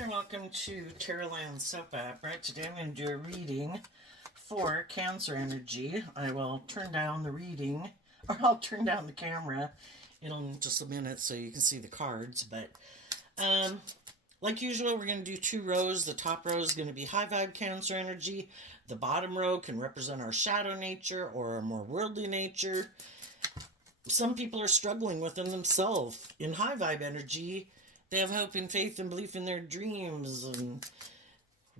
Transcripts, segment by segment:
there, welcome to Terraland Soap App. Right, today I'm going to do a reading for Cancer energy. I will turn down the reading, or I'll turn down the camera in just a minute so you can see the cards. But like usual, we're going to do two rows. The top row is going to be high vibe Cancer energy. The bottom row can represent our shadow nature or our more worldly nature. Some people are struggling within themselves. In high vibe energy, they have hope and faith and belief in their dreams and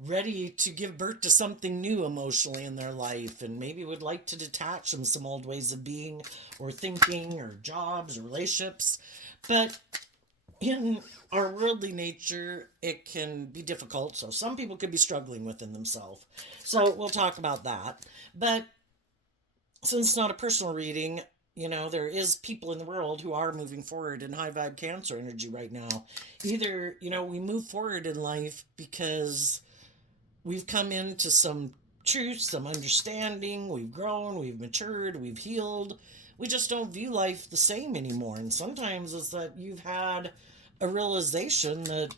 ready to give birth to something new emotionally in their life, and maybe would like to detach from some old ways of being or thinking or jobs or relationships. But in our worldly nature, it can be difficult. So some people could be struggling within themselves. So we'll talk about that. But since it's not a personal reading, there is people in the world who are moving forward in high vibe Cancer energy right now. Either, we move forward in life because we've come into some truth, some understanding, we've grown, we've matured, we've healed. We just don't view life the same anymore. And sometimes it's that you've had a realization that,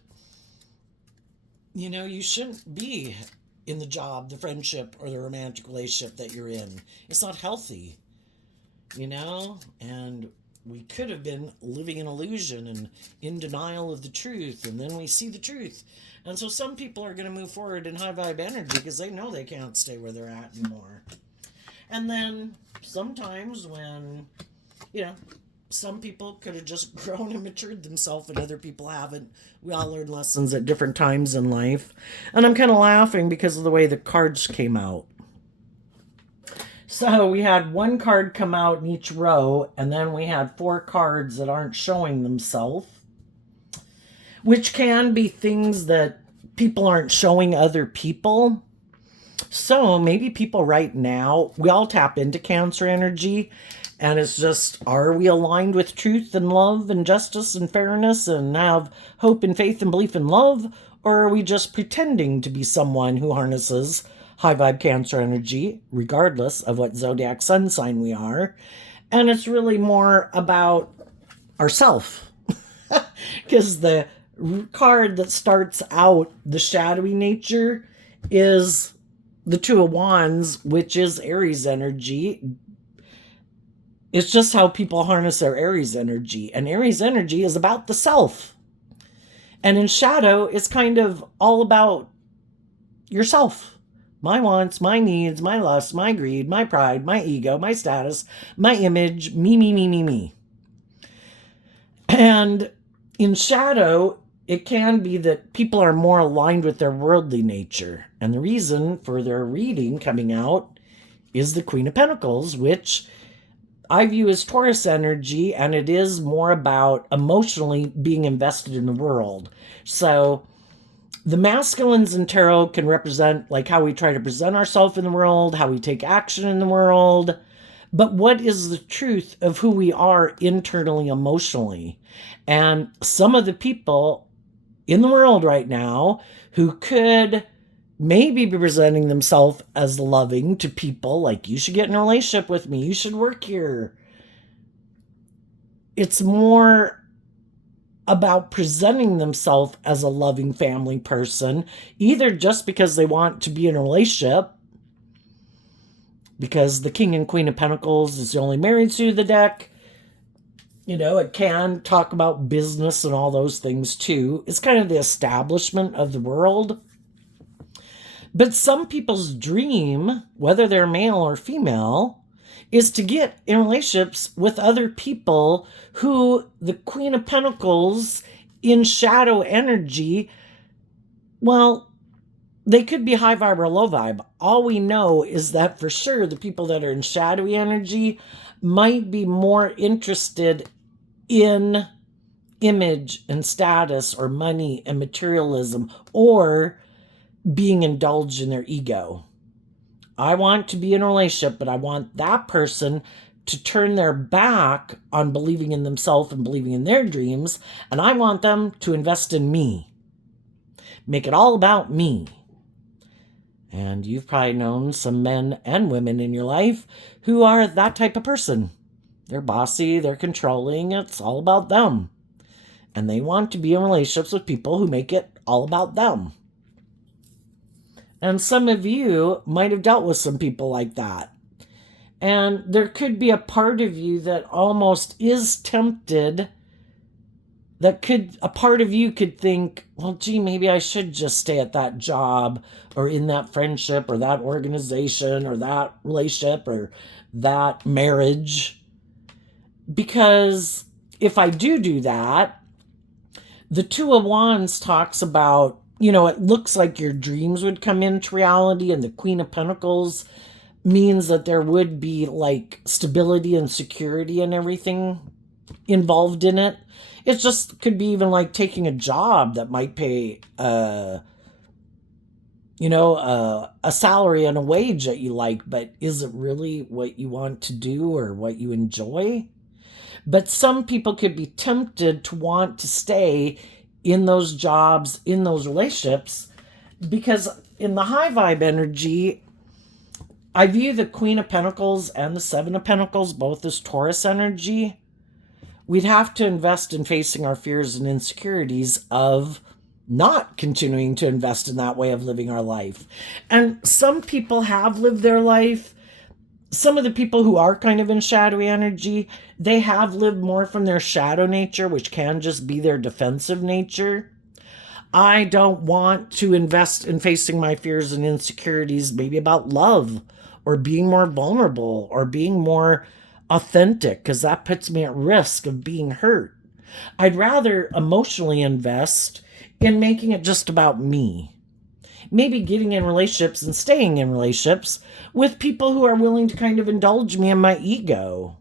you shouldn't be in the job, the friendship, or the romantic relationship that you're in. It's not healthy. And we could have been living in illusion and in denial of the truth, and then we see the truth. And so some people are going to move forward in high vibe energy because they know they can't stay where they're at anymore. And then sometimes when, some people could have just grown and matured themselves and other people haven't. We all learn lessons at different times in life. And I'm kind of laughing because of the way the cards came out. So we had one card come out in each row, and then we had four cards that aren't showing themselves, which can be things that people aren't showing other people. So maybe people right now, we all tap into Cancer energy, and it's just, are we aligned with truth and love and justice and fairness and have hope and faith and belief in love? Or are we just pretending to be someone who harnesses high vibe Cancer energy, regardless of what zodiac sun sign we are? And it's really more about ourself. Because the card that starts out the shadowy nature is the Two of Wands, which is Aries energy. It's just how people harness their Aries energy. And Aries energy is about the self. And in shadow, it's kind of all about yourself. My wants, my needs, my lusts, my greed, my pride, my ego, my status, my image, me, me, me, me, me. And in shadow, it can be that people are more aligned with their worldly nature. And the reason for their reading coming out is the Queen of Pentacles, which I view as Taurus energy, and it is more about emotionally being invested in the world. So the masculines in tarot can represent like how we try to present ourselves in the world, how we take action in the world. But what is the truth of who we are internally, emotionally? And some of the people in the world right now who could maybe be presenting themselves as loving to people, like, you should get in a relationship with me, you should work here. It's more about presenting themselves as a loving family person, either just because they want to be in a relationship, because the King and Queen of Pentacles is the only married suit of the deck. It can talk about business and all those things too. It's kind of the establishment of the world. But some people's dream, whether they're male or female, is to get in relationships with other people who the Queen of Pentacles in shadow energy, well, they could be high vibe or low vibe. All we know is that for sure the people that are in shadowy energy might be more interested in image and status or money and materialism, or being indulged in their ego. I want to be in a relationship, but I want that person to turn their back on believing in themselves and believing in their dreams, and I want them to invest in me. Make it all about me. And you've probably known some men and women in your life who are that type of person. They're bossy, they're controlling, it's all about them. And they want to be in relationships with people who make it all about them. And some of you might have dealt with some people like that. And there could be a part of you that almost is tempted, a part of you could think, well, gee, maybe I should just stay at that job or in that friendship or that organization or that relationship or that marriage. Because if I do that, the Two of Wands talks about, it looks like your dreams would come into reality, and the Queen of Pentacles means that there would be like stability and security and everything involved in it. It just could be even like taking a job that might pay a salary and a wage that you like, but is it really what you want to do or what you enjoy? But some people could be tempted to want to stay in those jobs, in those relationships, because in the high vibe energy, I view the Queen of Pentacles and the Seven of Pentacles both as Taurus energy. We'd have to invest in facing our fears and insecurities of not continuing to invest in that way of living our life. And some people have lived their life. Some of the people who are kind of in shadowy energy, they have lived more from their shadow nature, which can just be their defensive nature. I don't want to invest in facing my fears and insecurities, maybe about love or being more vulnerable or being more authentic, because that puts me at risk of being hurt. I'd rather emotionally invest in making it just about me. Maybe getting in relationships and staying in relationships with people who are willing to kind of indulge me in my ego,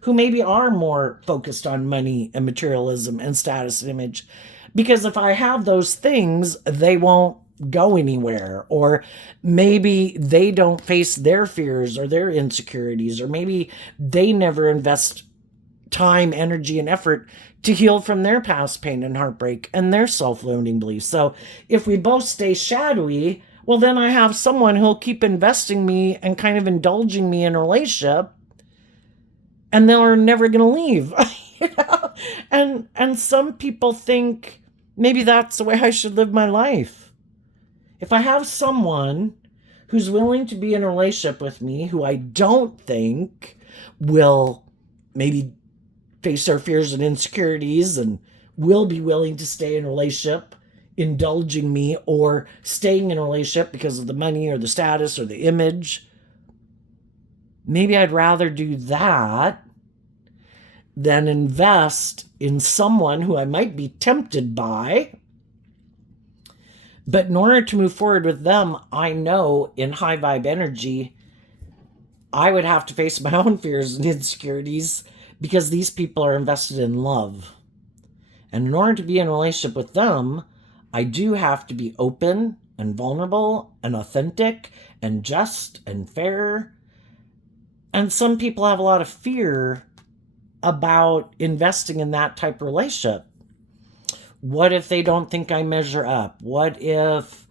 who maybe are more focused on money and materialism and status and image. Because if I have those things, they won't go anywhere. Or maybe they don't face their fears or their insecurities, or maybe they never invest time, energy, and effort to heal from their past pain and heartbreak and their self-limiting beliefs. So if we both stay shadowy, well, then I have someone who'll keep investing me and kind of indulging me in a relationship, and they're never going to leave. And some people think maybe that's the way I should live my life. If I have someone who's willing to be in a relationship with me who I don't think will maybe face their fears and insecurities and will be willing to stay in a relationship, indulging me, or staying in a relationship because of the money or the status or the image, maybe I'd rather do that than invest in someone who I might be tempted by. But in order to move forward with them, I know in high vibe energy, I would have to face my own fears and insecurities, because these people are invested in love. And in order to be in a relationship with them, I do have to be open and vulnerable and authentic and just and fair. And some people have a lot of fear about investing in that type of relationship. What if they don't think I measure up? What if,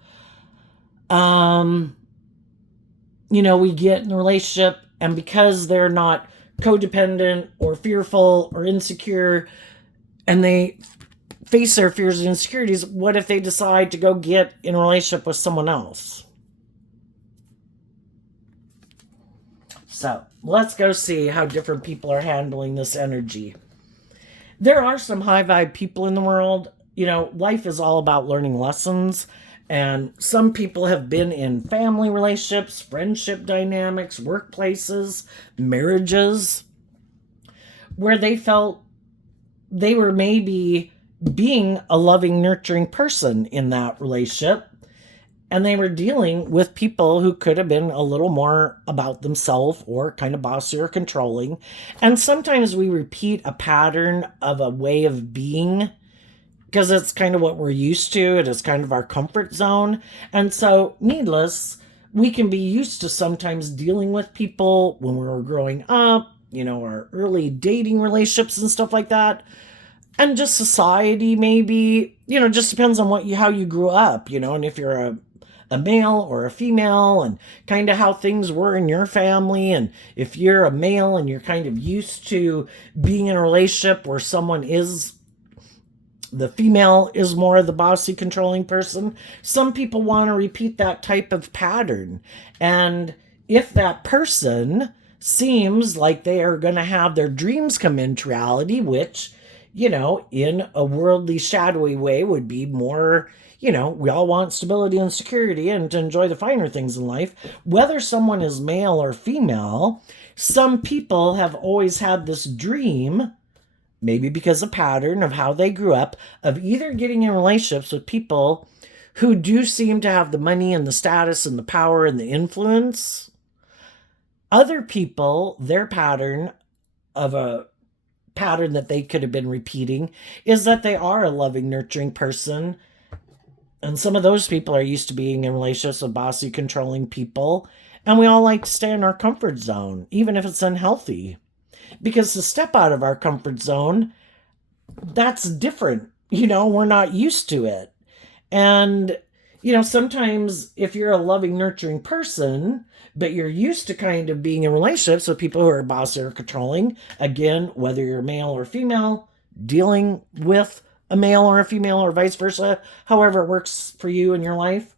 we get in a relationship and because they're not codependent or fearful or insecure and they face their fears and insecurities, what if they decide to go get in a relationship with someone else? So let's go see how different people are handling this energy. There are some high vibe people in the world. Life is all about learning lessons. And some people have been in family relationships, friendship dynamics, workplaces, marriages, where they felt they were maybe being a loving, nurturing person in that relationship. And they were dealing with people who could have been a little more about themselves or kind of bossy or controlling. And sometimes we repeat a pattern of a way of being because it's kind of what we're used to. It is kind of our comfort zone. And so, needless, we can be used to sometimes dealing with people when we were growing up, our early dating relationships and stuff like that. And just society, maybe, just depends on how you grew up, and if you're a male or a female and kind of how things were in your family. And if you're a male and you're kind of used to being in a relationship where someone is the female is more of the bossy, controlling person. Some people want to repeat that type of pattern. And if that person seems like they are going to have their dreams come into reality, which, in a worldly, shadowy way would be more, we all want stability and security and to enjoy the finer things in life. Whether someone is male or female, some people have always had this dream, maybe because of pattern of how they grew up, of either getting in relationships with people who do seem to have the money and the status and the power and the influence. Other people, their pattern of a pattern that they could have been repeating is that they are a loving, nurturing person. And some of those people are used to being in relationships with bossy, controlling people. And we all like to stay in our comfort zone, even if it's unhealthy. Because to step out of our comfort zone, that's different. We're not used to it. And, sometimes if you're a loving, nurturing person, but you're used to kind of being in relationships with people who are bossy or controlling, again, whether you're male or female, dealing with a male or a female or vice versa, however it works for you in your life,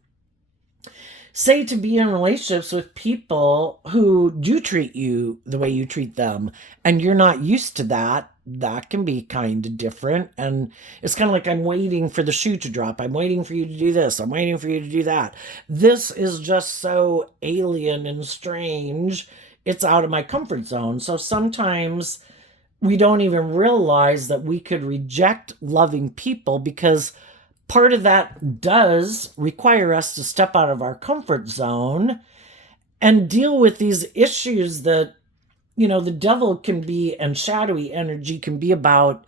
say to be in relationships with people who do treat you the way you treat them and you're not used to that, that can be kind of different. And it's kind of like, I'm waiting for the shoe to drop. I'm waiting for you to do this. I'm waiting for you to do that. This is just so alien and strange. It's out of my comfort zone. So sometimes we don't even realize that we could reject loving people because part of that does require us to step out of our comfort zone and deal with these issues that, the devil can be, and shadowy energy can be about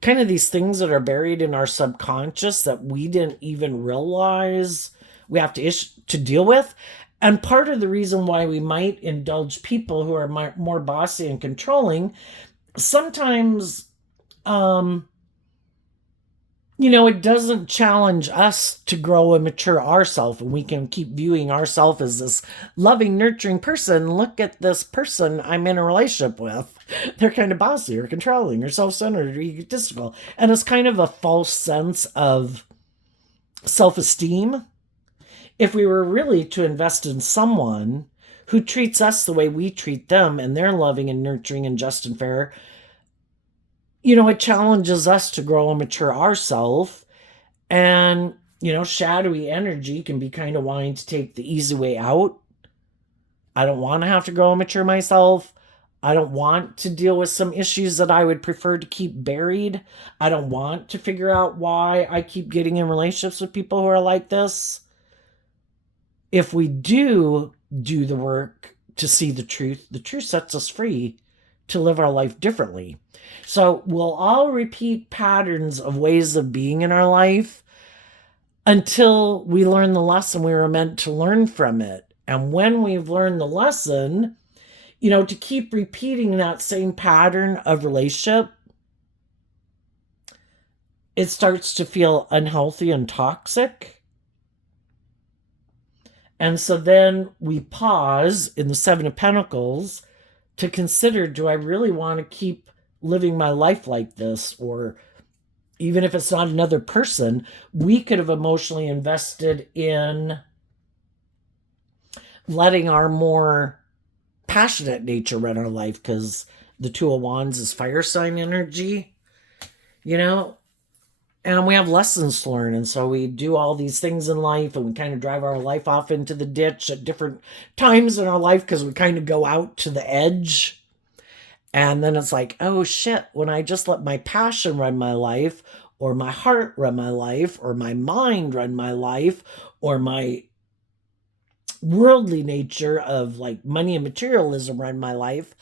kind of these things that are buried in our subconscious that we didn't even realize we have to deal with. And part of the reason why we might indulge people who are more bossy and controlling, sometimes, it doesn't challenge us to grow and mature ourselves, and we can keep viewing ourselves as this loving, nurturing person. Look at this person I'm in a relationship with. They're kind of bossy or controlling or self-centered or egotistical. And it's kind of a false sense of self-esteem. If we were really to invest in someone who treats us the way we treat them and they're loving and nurturing and just and fair, it challenges us to grow and mature ourselves. And, shadowy energy can be kind of wanting to take the easy way out. I don't want to have to grow and mature myself. I don't want to deal with some issues that I would prefer to keep buried. I don't want to figure out why I keep getting in relationships with people who are like this. If we do the work to see the truth sets us free to live our life differently. So we'll all repeat patterns of ways of being in our life until we learn the lesson we were meant to learn from it. And when we've learned the lesson, to keep repeating that same pattern of relationship, it starts to feel unhealthy and toxic. And so then we pause in the Seven of Pentacles to consider, do I really want to keep living my life like this? Or even if it's not another person, we could have emotionally invested in letting our more passionate nature run our life, because the Two of Wands is fire sign energy, and we have lessons to learn. And so we do all these things in life and we kind of drive our life off into the ditch at different times in our life because we kind of go out to the edge. And then it's like, oh shit, when I just let my passion run my life, or my heart run my life, or my mind run my life, or my worldly nature of like money and materialism run my life,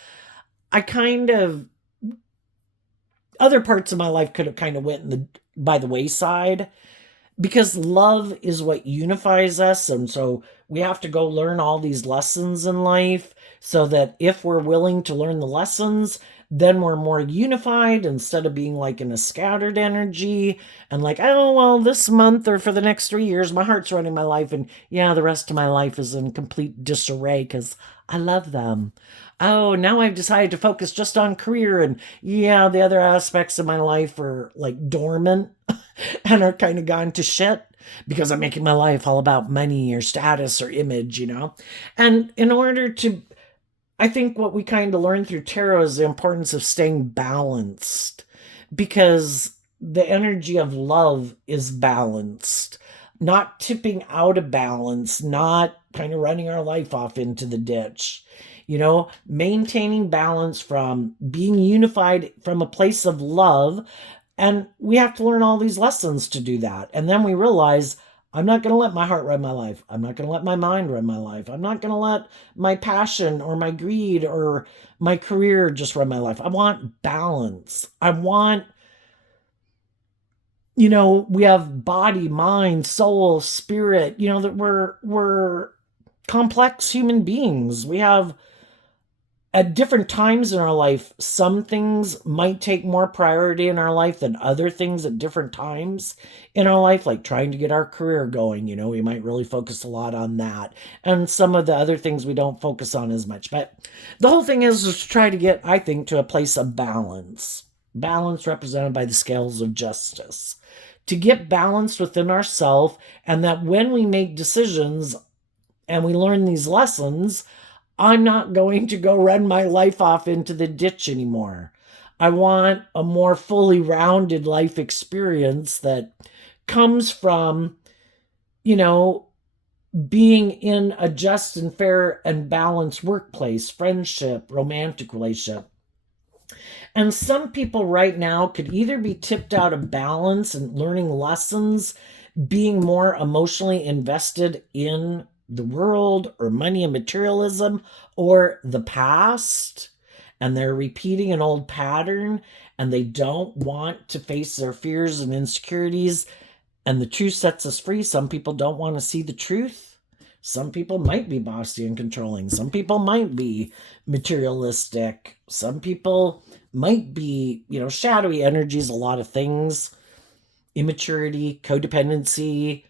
other parts of my life could have kind of went by the wayside, because love is what unifies us. And so we have to go learn all these lessons in life so that if we're willing to learn the lessons, then we're more unified instead of being like in a scattered energy and like, oh, well, this month or for the next 3 years, my heart's running my life. And yeah, the rest of my life is in complete disarray because I love them. Oh, now I've decided to focus just on career. And yeah, the other aspects of my life are like dormant. and are kind of gone to shit because I'm making my life all about money or status or image, And in order to, I think what we kind of learn through tarot is the importance of staying balanced because the energy of love is balanced, not tipping out of balance, not kind of running our life off into the ditch. Maintaining balance from being unified from a place of love. And we have to learn all these lessons to do that. And then we realize I'm not going to let my heart run my life. I'm not going to let my mind run my life. I'm not going to let my passion or my greed or my career just run my life. I want balance. I want, we have body, mind, soul, spirit, that we're complex human beings. We have at different times in our life, some things might take more priority in our life than other things at different times in our life, like trying to get our career going. We might really focus a lot on that. And some of the other things we don't focus on as much. But the whole thing is to try to get, I think, to a place of balance. Balance represented by the scales of justice. To get balanced within ourselves, and that when we make decisions and we learn these lessons, I'm not going to go run my life off into the ditch anymore. I want a more fully rounded life experience that comes from, being in a just and fair and balanced workplace, friendship, romantic relationship. And some people right now could either be tipped out of balance and learning lessons, being more emotionally invested in the world or money and materialism or the past, and they're repeating an old pattern and they don't want to face their fears and insecurities, and the truth sets us free. Some people don't want to see the truth. Some people might be bossy and controlling. Some people might be materialistic. Some people might be, shadowy energies, a lot of things. Immaturity, codependency,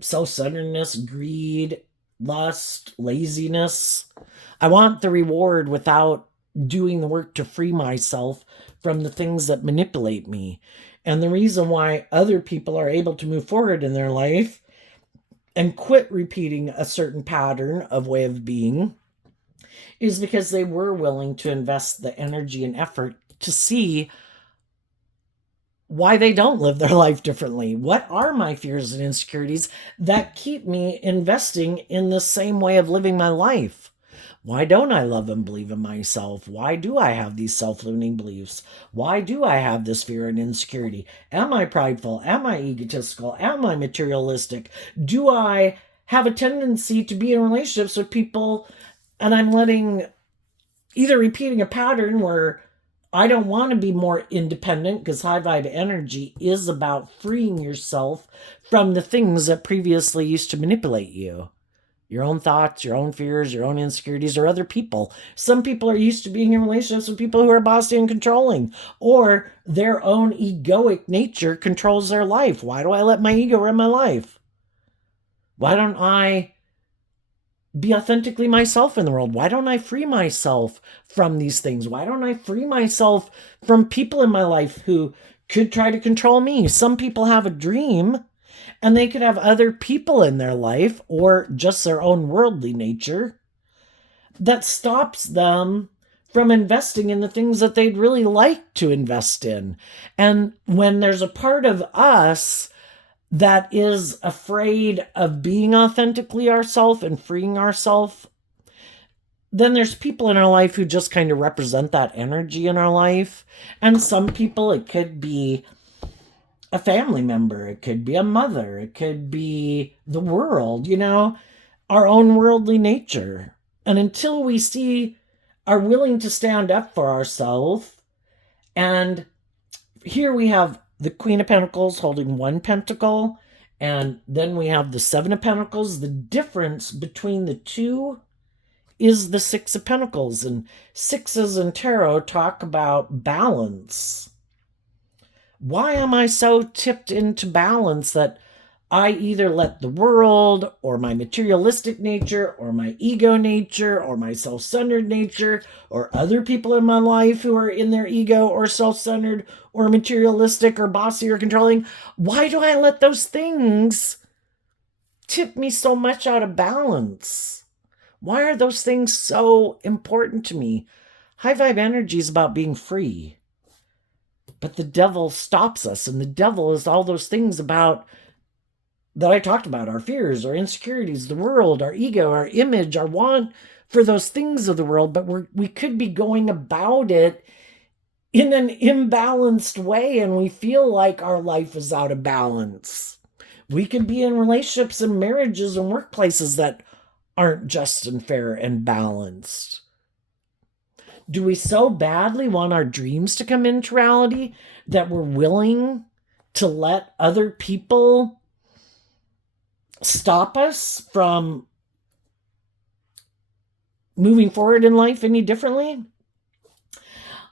self-centeredness, greed, lust, laziness. I want the reward without doing the work to free myself from the things that manipulate me. And the reason why other people are able to move forward in their life and quit repeating a certain pattern of way of being is because they were willing to invest the energy and effort to see why they don't live their life differently. What are my fears and insecurities that keep me investing in the same way of living my life? Why don't I love and believe in myself? Why do I have these self-limiting beliefs? Why do I have this fear and insecurity? Am I prideful? Am I egotistical? Am I materialistic? Do I have a tendency to be in relationships with people and I'm either repeating a pattern where I don't want to be more independent, because high vibe energy is about freeing yourself from the things that previously used to manipulate you. Your own thoughts, your own fears, your own insecurities, or other people. Some people are used to being in relationships with people who are bossy and controlling, or their own egoic nature controls their life. Why do I let my ego run my life? Why don't I be authentically myself in the world? Why don't I free myself from these things? Why don't I free myself from people in my life who could try to control me? Some people have a dream and they could have other people in their life or just their own worldly nature that stops them from investing in the things that they'd really like to invest in. And when there's a part of us that is afraid of being authentically ourselves and freeing ourselves, then there's people in our life who just kind of represent that energy in our life. And some people, it could be a family member, it could be a mother, it could be the world, our own worldly nature. And until we are willing to stand up for ourselves, and here we have the Queen of Pentacles holding one pentacle, and then we have the Seven of Pentacles. The difference between the two is the Six of Pentacles, and sixes in tarot talk about balance. Why am I so tipped into balance that I either let the world or my materialistic nature or my ego nature or my self-centered nature or other people in my life who are in their ego or self-centered or materialistic or bossy or controlling, why do I let those things tip me so much out of balance? Why are those things so important to me? High vibe energy is about being free. But the devil stops us, and the devil is all those things about that I talked about, our fears, our insecurities, the world, our ego, our image, our want for those things of the world, but we could be going about it in an imbalanced way, and we feel like our life is out of balance. We could be in relationships and marriages and workplaces that aren't just and fair and balanced. Do we so badly want our dreams to come into reality that we're willing to let other people stop us from moving forward in life any differently?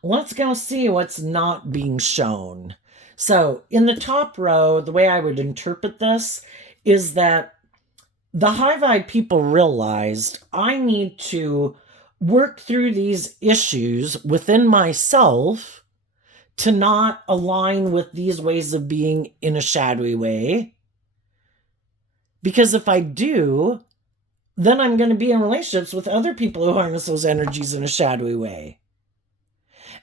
Let's go see what's not being shown. So, in the top row, the way I would interpret this is that the high vibe people realized I need to work through these issues within myself to not align with these ways of being in a shadowy way. Because if I do, then I'm going to be in relationships with other people who harness those energies in a shadowy way.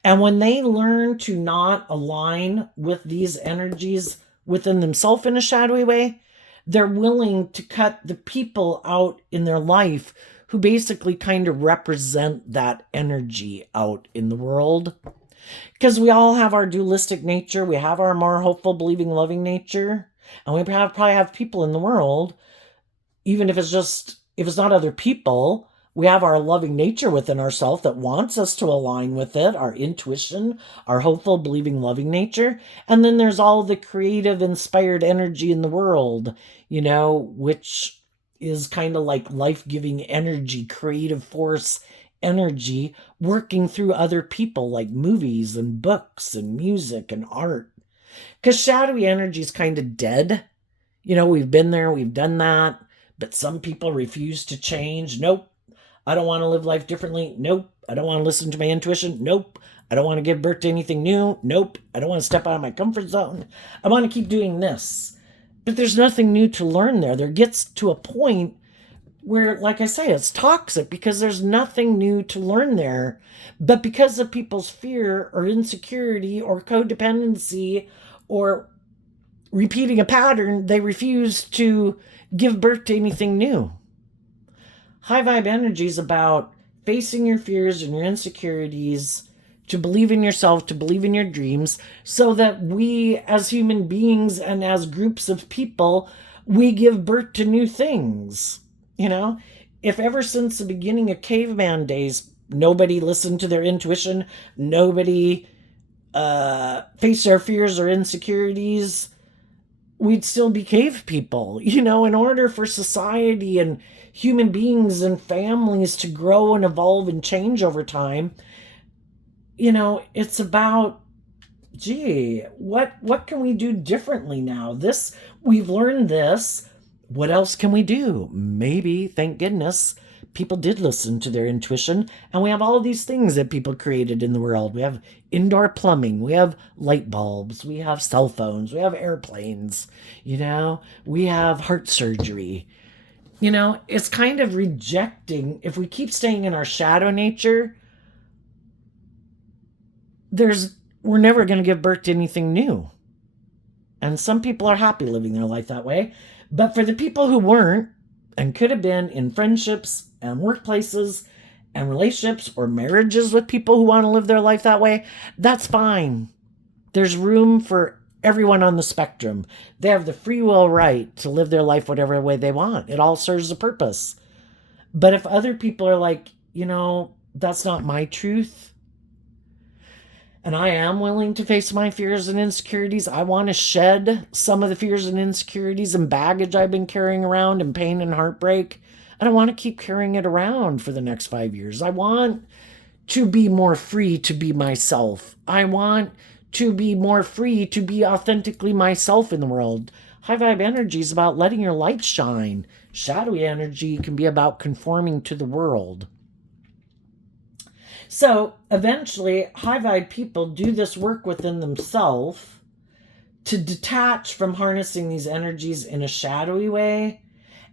And when they learn to not align with these energies within themselves in a shadowy way, they're willing to cut the people out in their life who basically kind of represent that energy out in the world. Because we all have our dualistic nature, we have our more hopeful, believing, loving nature, and we probably have people in the world, even if it's not other people, we have our loving nature within ourselves that wants us to align with it, our intuition, our hopeful, believing, loving nature. And then there's all the creative, inspired energy in the world, which is kind of like life-giving energy, creative force energy working through other people, like movies and books and music and art. Because shadowy energy is kind of dead. We've been there, we've done that, but some people refuse to change. Nope. I don't want to live life differently. Nope. I don't want to listen to my intuition. Nope. I don't want to give birth to anything new. Nope. I don't want to step out of my comfort zone. I want to keep doing this. But there's nothing new to learn there. There gets to a point where, like I say, it's toxic because there's nothing new to learn there. But because of people's fear or insecurity or codependency or repeating a pattern, they refuse to give birth to anything new. High vibe energy is about facing your fears and your insecurities, to believe in yourself, to believe in your dreams, so that we as human beings and as groups of people, we give birth to new things. If ever since the beginning of caveman days, nobody listened to their intuition, nobody faced their fears or insecurities, we'd still be cave people. In order for society and human beings and families to grow and evolve and change over time, it's about, what can we do differently now? We've learned this. What else can we do? Maybe, thank goodness, people did listen to their intuition, and we have all of these things that people created in the world. We have indoor plumbing, we have light bulbs, we have cell phones, we have airplanes, we have heart surgery. It's kind of rejecting, if we keep staying in our shadow nature, we're never going to give birth to anything new. And some people are happy living their life that way. But for the people who weren't, and could have been in friendships and workplaces and relationships or marriages with people who want to live their life that way, that's fine. There's room for everyone on the spectrum. They have the free will right to live their life whatever way they want. It all serves a purpose. But if other people are like, that's not my truth, and I am willing to face my fears and insecurities, I want to shed some of the fears and insecurities and baggage I've been carrying around, and pain and heartbreak, I don't want to keep carrying it around for the next 5 years. I want to be more free to be myself. I want to be more free to be authentically myself in the world. High vibe energy is about letting your light shine. Shadowy energy can be about conforming to the world. So eventually, high vibe people do this work within themselves to detach from harnessing these energies in a shadowy way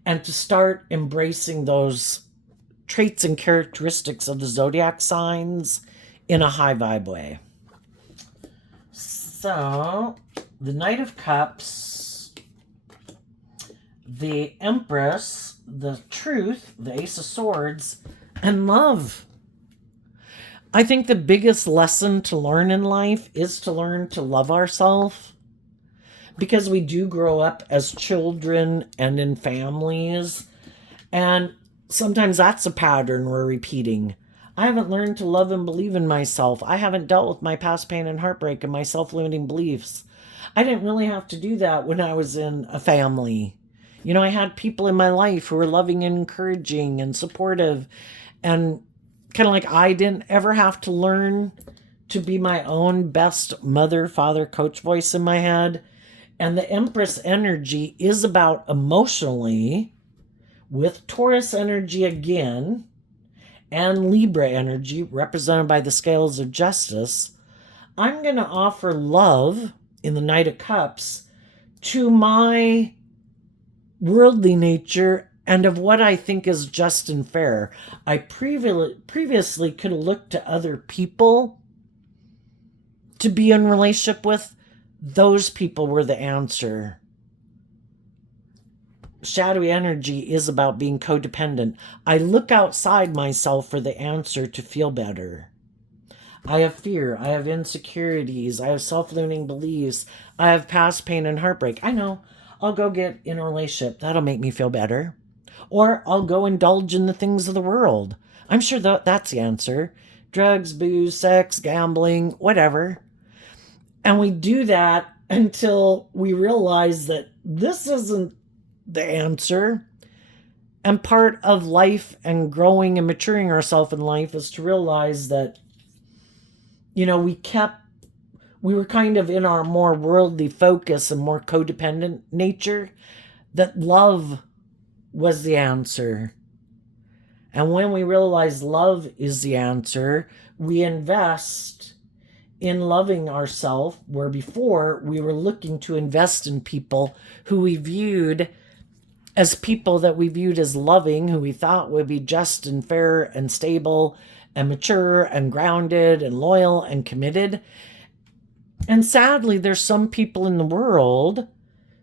and to start embracing those traits and characteristics of the zodiac signs in a high vibe way. So, the Knight of Cups, the Empress, the Truth, the Ace of Swords, and love. I think the biggest lesson to learn in life is to learn to love ourselves, because we do grow up as children and in families, and sometimes that's a pattern we're repeating. I haven't learned to love and believe in myself. I haven't dealt with my past pain and heartbreak and my self-limiting beliefs. I didn't really have to do that when I was in a family. You know, I had people in my life who were loving and encouraging and supportive, and kind of like I didn't ever have to learn to be my own best mother, father, coach voice in my head. And the Empress energy is about emotionally, with Taurus energy again, and Libra energy, represented by the scales of justice. I'm going to offer love in the Knight of Cups to my worldly nature and of what I think is just and fair. I previously could have looked to other people to be in relationship with. Those people were the answer. Shadowy energy is about being codependent. I look outside myself for the answer to feel better. I have fear. I have insecurities. I have self-limiting beliefs. I have past pain and heartbreak. I know. I'll go get in a relationship. That'll make me feel better. Or I'll go indulge in the things of the world. I'm sure that's the answer. Drugs, booze, sex, gambling, whatever. And we do that until we realize that this isn't the answer. And part of life and growing and maturing ourselves in life is to realize that, you know, we were kind of in our more worldly focus and more codependent nature, that love was the answer. And when we realize love is the answer, we invest in loving ourselves, where before we were looking to invest in people who we viewed as people that we viewed as loving, who we thought would be just and fair and stable and mature and grounded and loyal and committed. And sadly, there's some people in the world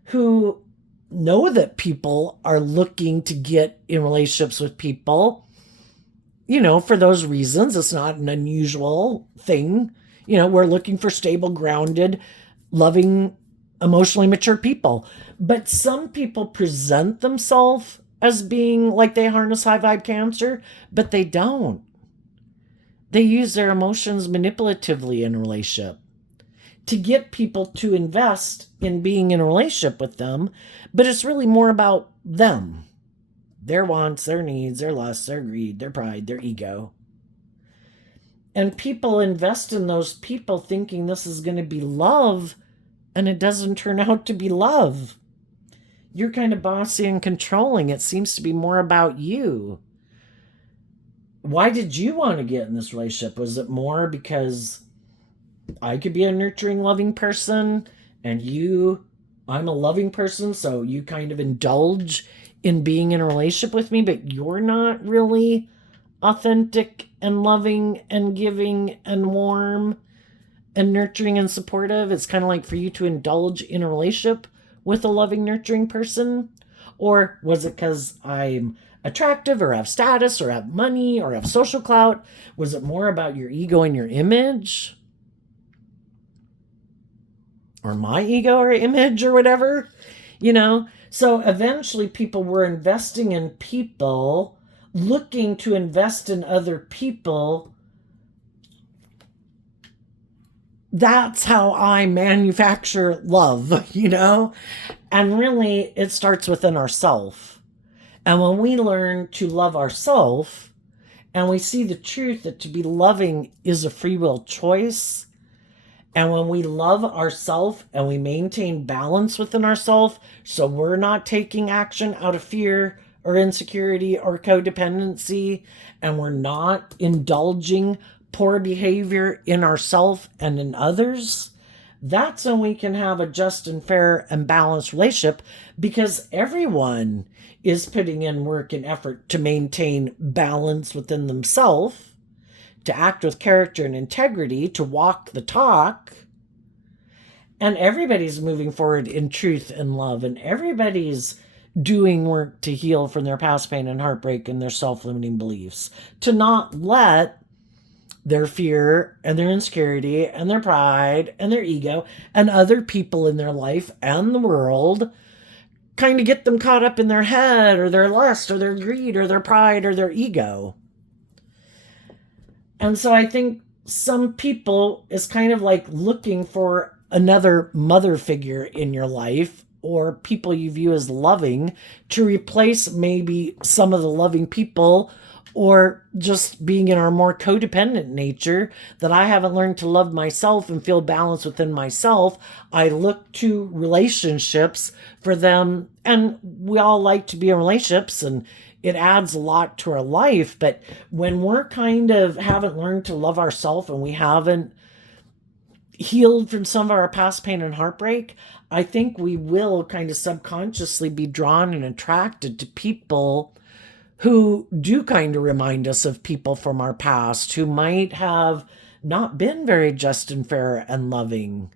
who know that people are looking to get in relationships with people, you know, for those reasons. It's not an unusual thing. You know, we're looking for stable, grounded, loving, emotionally mature people. But some people present themselves as being like they harness high vibe Cancer, but they don't. They use their emotions manipulatively in a relationship to get people to invest in being in a relationship with them, but it's really more about them. Their wants, their needs, their lusts, their greed, their pride, their ego. And people invest in those people thinking this is going to be love, and it doesn't turn out to be love. You're kind of bossy and controlling. It seems to be more about you. Why did you want to get in this relationship? Was it more because I could be a nurturing, loving person, and I'm a loving person, so you kind of indulge in being in a relationship with me, but you're not really authentic and loving and giving and warm and nurturing and supportive? It's kind of like for you to indulge in a relationship with a loving, nurturing person? Or was it because I'm attractive or have status or have money or have social clout? Was it more about your ego and your image? Or my ego or image or whatever? You know? So eventually people were investing in people, looking to invest in other people. That's how I manufacture love, you know? And really, it starts within ourselves. And when we learn to love ourselves, and we see the truth that to be loving is a free will choice, And when we love ourself and we maintain balance within ourself, so we're not taking action out of fear or insecurity or codependency, and we're not indulging poor behavior in ourselves and in others, that's when we can have a just and fair and balanced relationship, because everyone is putting in work and effort to maintain balance within themselves, to act with character and integrity, to walk the talk. And everybody's moving forward in truth and love, and everybody's doing work to heal from their past pain and heartbreak and their self-limiting beliefs, to not let their fear and their insecurity and their pride and their ego and other people in their life and the world kind of get them caught up in their head or their lust or their greed or their pride or their ego. And so I think some people is kind of like looking for another mother figure in your life, or people you view as loving, to replace maybe some of the loving people, or just being in our more codependent nature, that I haven't learned to love myself and feel balance within myself. I look to relationships for them, and we all like to be in relationships, and it adds a lot to our life. But when we're kind of haven't learned to love ourselves and we haven't healed from some of our past pain and heartbreak, I think we will kind of subconsciously be drawn and attracted to people who do kind of remind us of people from our past who might have not been very just and fair and loving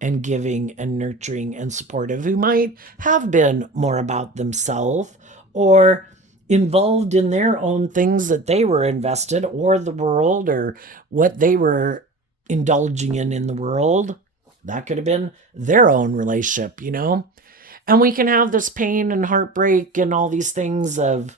and giving and nurturing and supportive, who might have been more about themselves or involved in their own things that they were invested, or the world, or what they were indulging in the world. That could have been their own relationship, you know? And we can have this pain and heartbreak and all these things of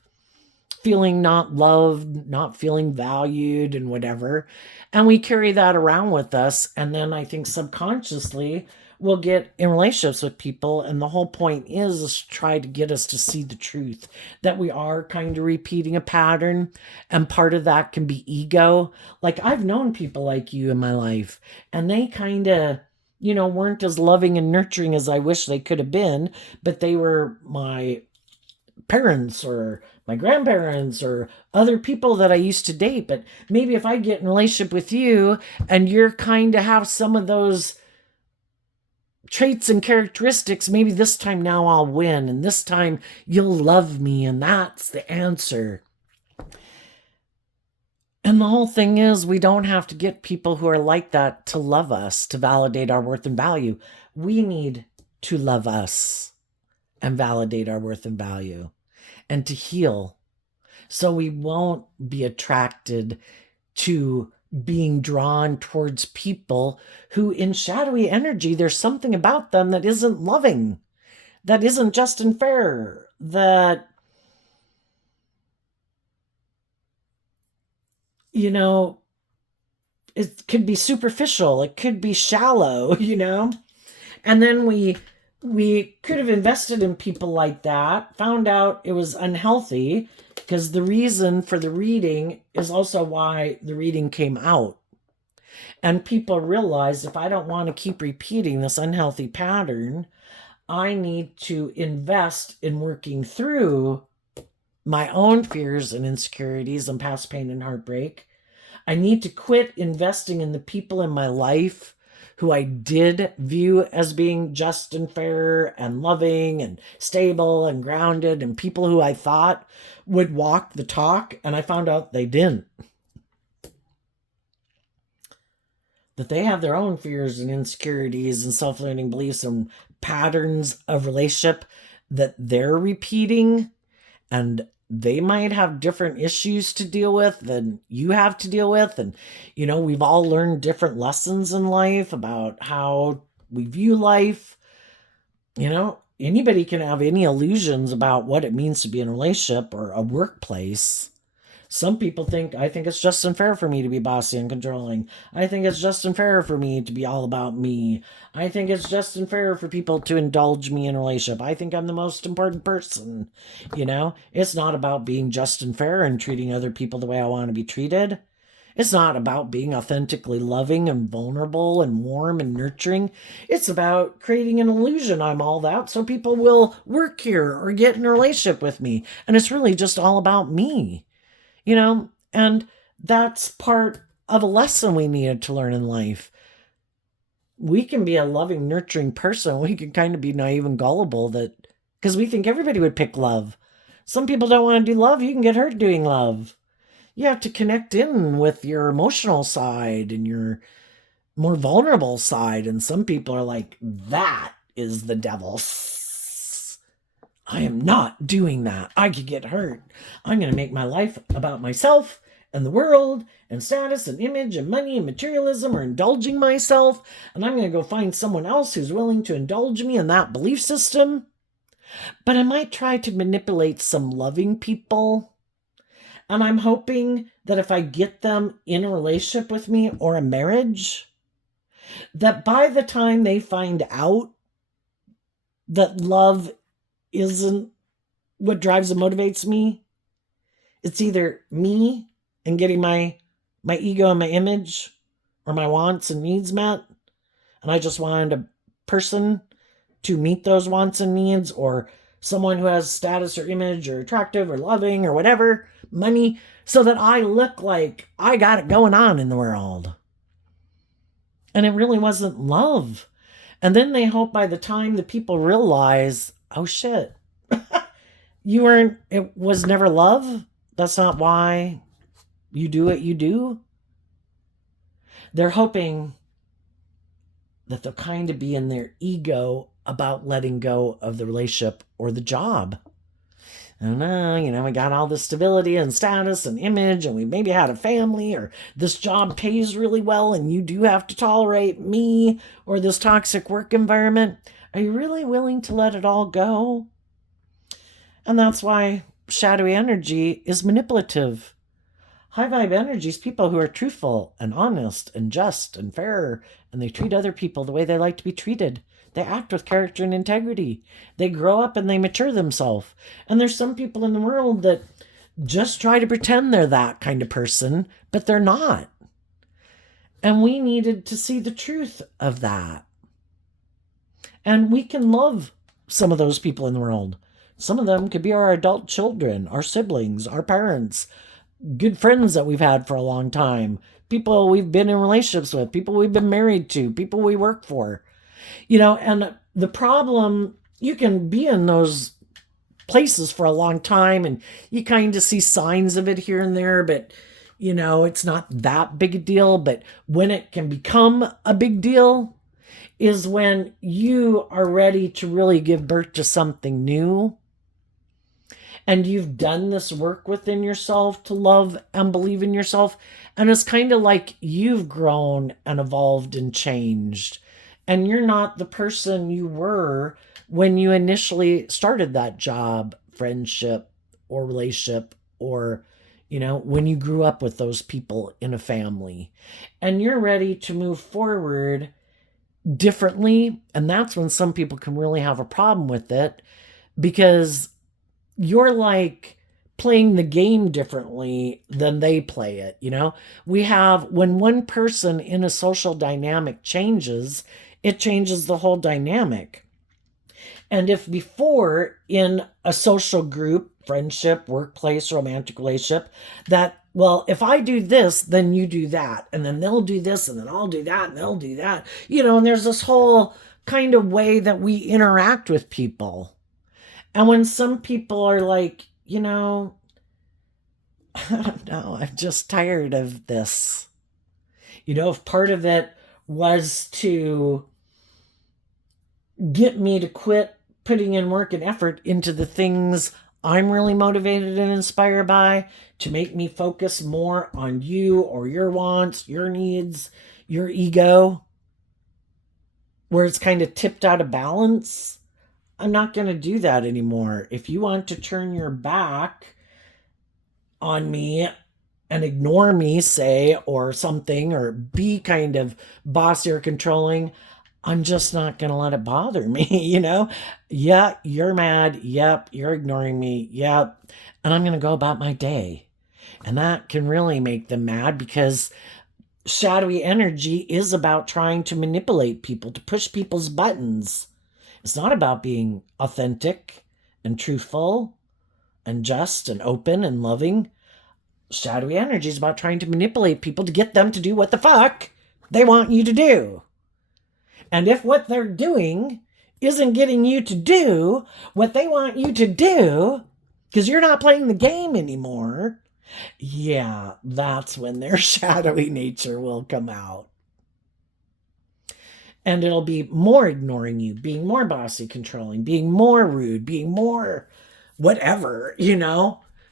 feeling not loved, not feeling valued, and whatever. And we carry that around with us. And then I think subconsciously we'll get in relationships with people. And the whole point is to try to get us to see the truth, that we are kind of repeating a pattern. And part of that can be ego. Like, I've known people like you in my life, and they kind of, you know, weren't as loving and nurturing as I wish they could have been, but they were my parents or my grandparents or other people that I used to date. But maybe if I get in a relationship with you and you're kind of have some of those traits and characteristics, maybe this time now I'll win, and this time you'll love me, and that's the answer. And the whole thing is, we don't have to get people who are like that to love us, to validate our worth and value. We need to love us and validate our worth and value, and to heal, so we won't be attracted to being drawn towards people who, in shadowy energy, there's something about them that isn't loving, that isn't just and fair, that, you know, it could be superficial, it could be shallow, you know? And then we could have invested in people like that, found out it was unhealthy, because the reason for the reading is also why the reading came out. And people realized, if I don't want to keep repeating this unhealthy pattern, I need to invest in working through my own fears and insecurities and past pain and heartbreak. I need to quit investing in the people in my life who I did view as being just and fair and loving and stable and grounded, and people who I thought would walk the talk, and I found out they didn't. That they have their own fears and insecurities and self-limiting beliefs and patterns of relationship that they're repeating, and they might have different issues to deal with than you have to deal with. And, you know, we've all learned different lessons in life about how we view life. You know, anybody can have any illusions about what it means to be in a relationship or a workplace. Some people think, I think it's just and fair for me to be bossy and controlling. I think it's just and fair for me to be all about me. I think it's just and fair for people to indulge me in a relationship. I think I'm the most important person. You know, it's not about being just and fair and treating other people the way I want to be treated. It's not about being authentically loving and vulnerable and warm and nurturing. It's about creating an illusion I'm all that so people will work here or get in a relationship with me. And it's really just all about me, And that's part of a lesson we needed to learn in life. We can be a loving, nurturing person. We can kind of be naive and gullible because we think everybody would pick love. Some people don't want to do love. You can get hurt doing love. You have to connect in with your emotional side and your more vulnerable side. And some people are like, that is the devil. I am not doing that. I could get hurt. I'm going to make my life about myself and the world and status and image and money and materialism or indulging myself. And I'm going to go find someone else who's willing to indulge me in that belief system. But I might try to manipulate some loving people. And I'm hoping that if I get them in a relationship with me or a marriage, that by the time they find out that love isn't what drives and motivates me, it's either me and getting my ego and my image or my wants and needs met. And I just wanted a person to meet those wants and needs, or someone who has status or image or attractive or loving or whatever, money, so that I look like I got it going on in the world. And it really wasn't love. And then they hope by the time the people realize, oh shit, it was never love. That's not why you do what you do. They're hoping that they'll kind of be in their ego about letting go of the relationship or the job. I don't know, we got all this stability and status and image, and we maybe had a family, or this job pays really well and you do have to tolerate me, or this toxic work environment. Are you really willing to let it all go? And that's why shadowy energy is manipulative. High vibe energy is people who are truthful and honest and just and fair, and they treat other people the way they like to be treated. They act with character and integrity. They grow up and they mature themselves. And there's some people in the world that just try to pretend they're that kind of person, but they're not. And we needed to see the truth of that. And we can love some of those people in the world. Some of them could be our adult children, our siblings, our parents, good friends that we've had for a long time, people we've been in relationships with, people we've been married to, people we work for. And the problem, you can be in those places for a long time and you kind of see signs of it here and there, but it's not that big a deal. But when it can become a big deal is when you are ready to really give birth to something new. And you've done this work within yourself to love and believe in yourself. And it's kind of like you've grown and evolved and changed. And you're not the person you were when you initially started that job, friendship, or relationship, or, when you grew up with those people in a family. And you're ready to move forward differently. And that's when some people can really have a problem with it, because you're like playing the game differently than they play it. When one person in a social dynamic changes, it changes the whole dynamic. And if before in a social group, friendship, workplace, romantic relationship, that, well, if I do this, then you do that, and then they'll do this, and then I'll do that, and they'll do that, and there's this whole kind of way that we interact with people. And when some people are like, I don't know, I'm just tired of this. If part of it was to get me to quit putting in work and effort into the things I'm really motivated and inspired by, to make me focus more on you or your wants, your needs, your ego, where it's kind of tipped out of balance, I'm not going to do that anymore. If you want to turn your back on me and ignore me, say, or something, or be kind of bossy or controlling, I'm just not going to let it bother me, Yeah, you're mad. Yep, you're ignoring me. Yep. And I'm going to go about my day. And that can really make them mad because shadowy energy is about trying to manipulate people, to push people's buttons. It's not about being authentic and truthful and just and open and loving. Shadowy energy is about trying to manipulate people to get them to do what the fuck they want you to do. And if what they're doing isn't getting you to do what they want you to do, because you're not playing the game anymore, yeah, that's when their shadowy nature will come out. And it'll be more ignoring you, being more bossy, controlling, being more rude, being more whatever,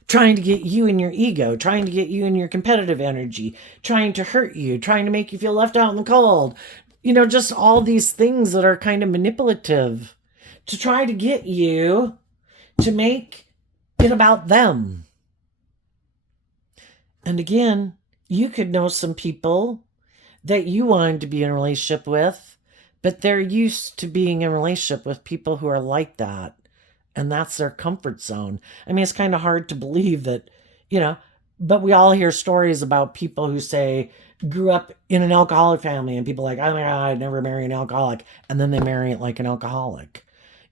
trying to get you in your ego, trying to get you in your competitive energy, trying to hurt you, trying to make you feel left out in the cold. Just all these things that are kind of manipulative to try to get you to make it about them. And again, you could know some people that you wanted to be in a relationship with, but they're used to being in a relationship with people who are like that. And that's their comfort zone. I mean, it's kind of hard to believe that, but we all hear stories about people who say, grew up in an alcoholic family, and people like, oh my God, I'd never marry an alcoholic. And then they marry it like an alcoholic.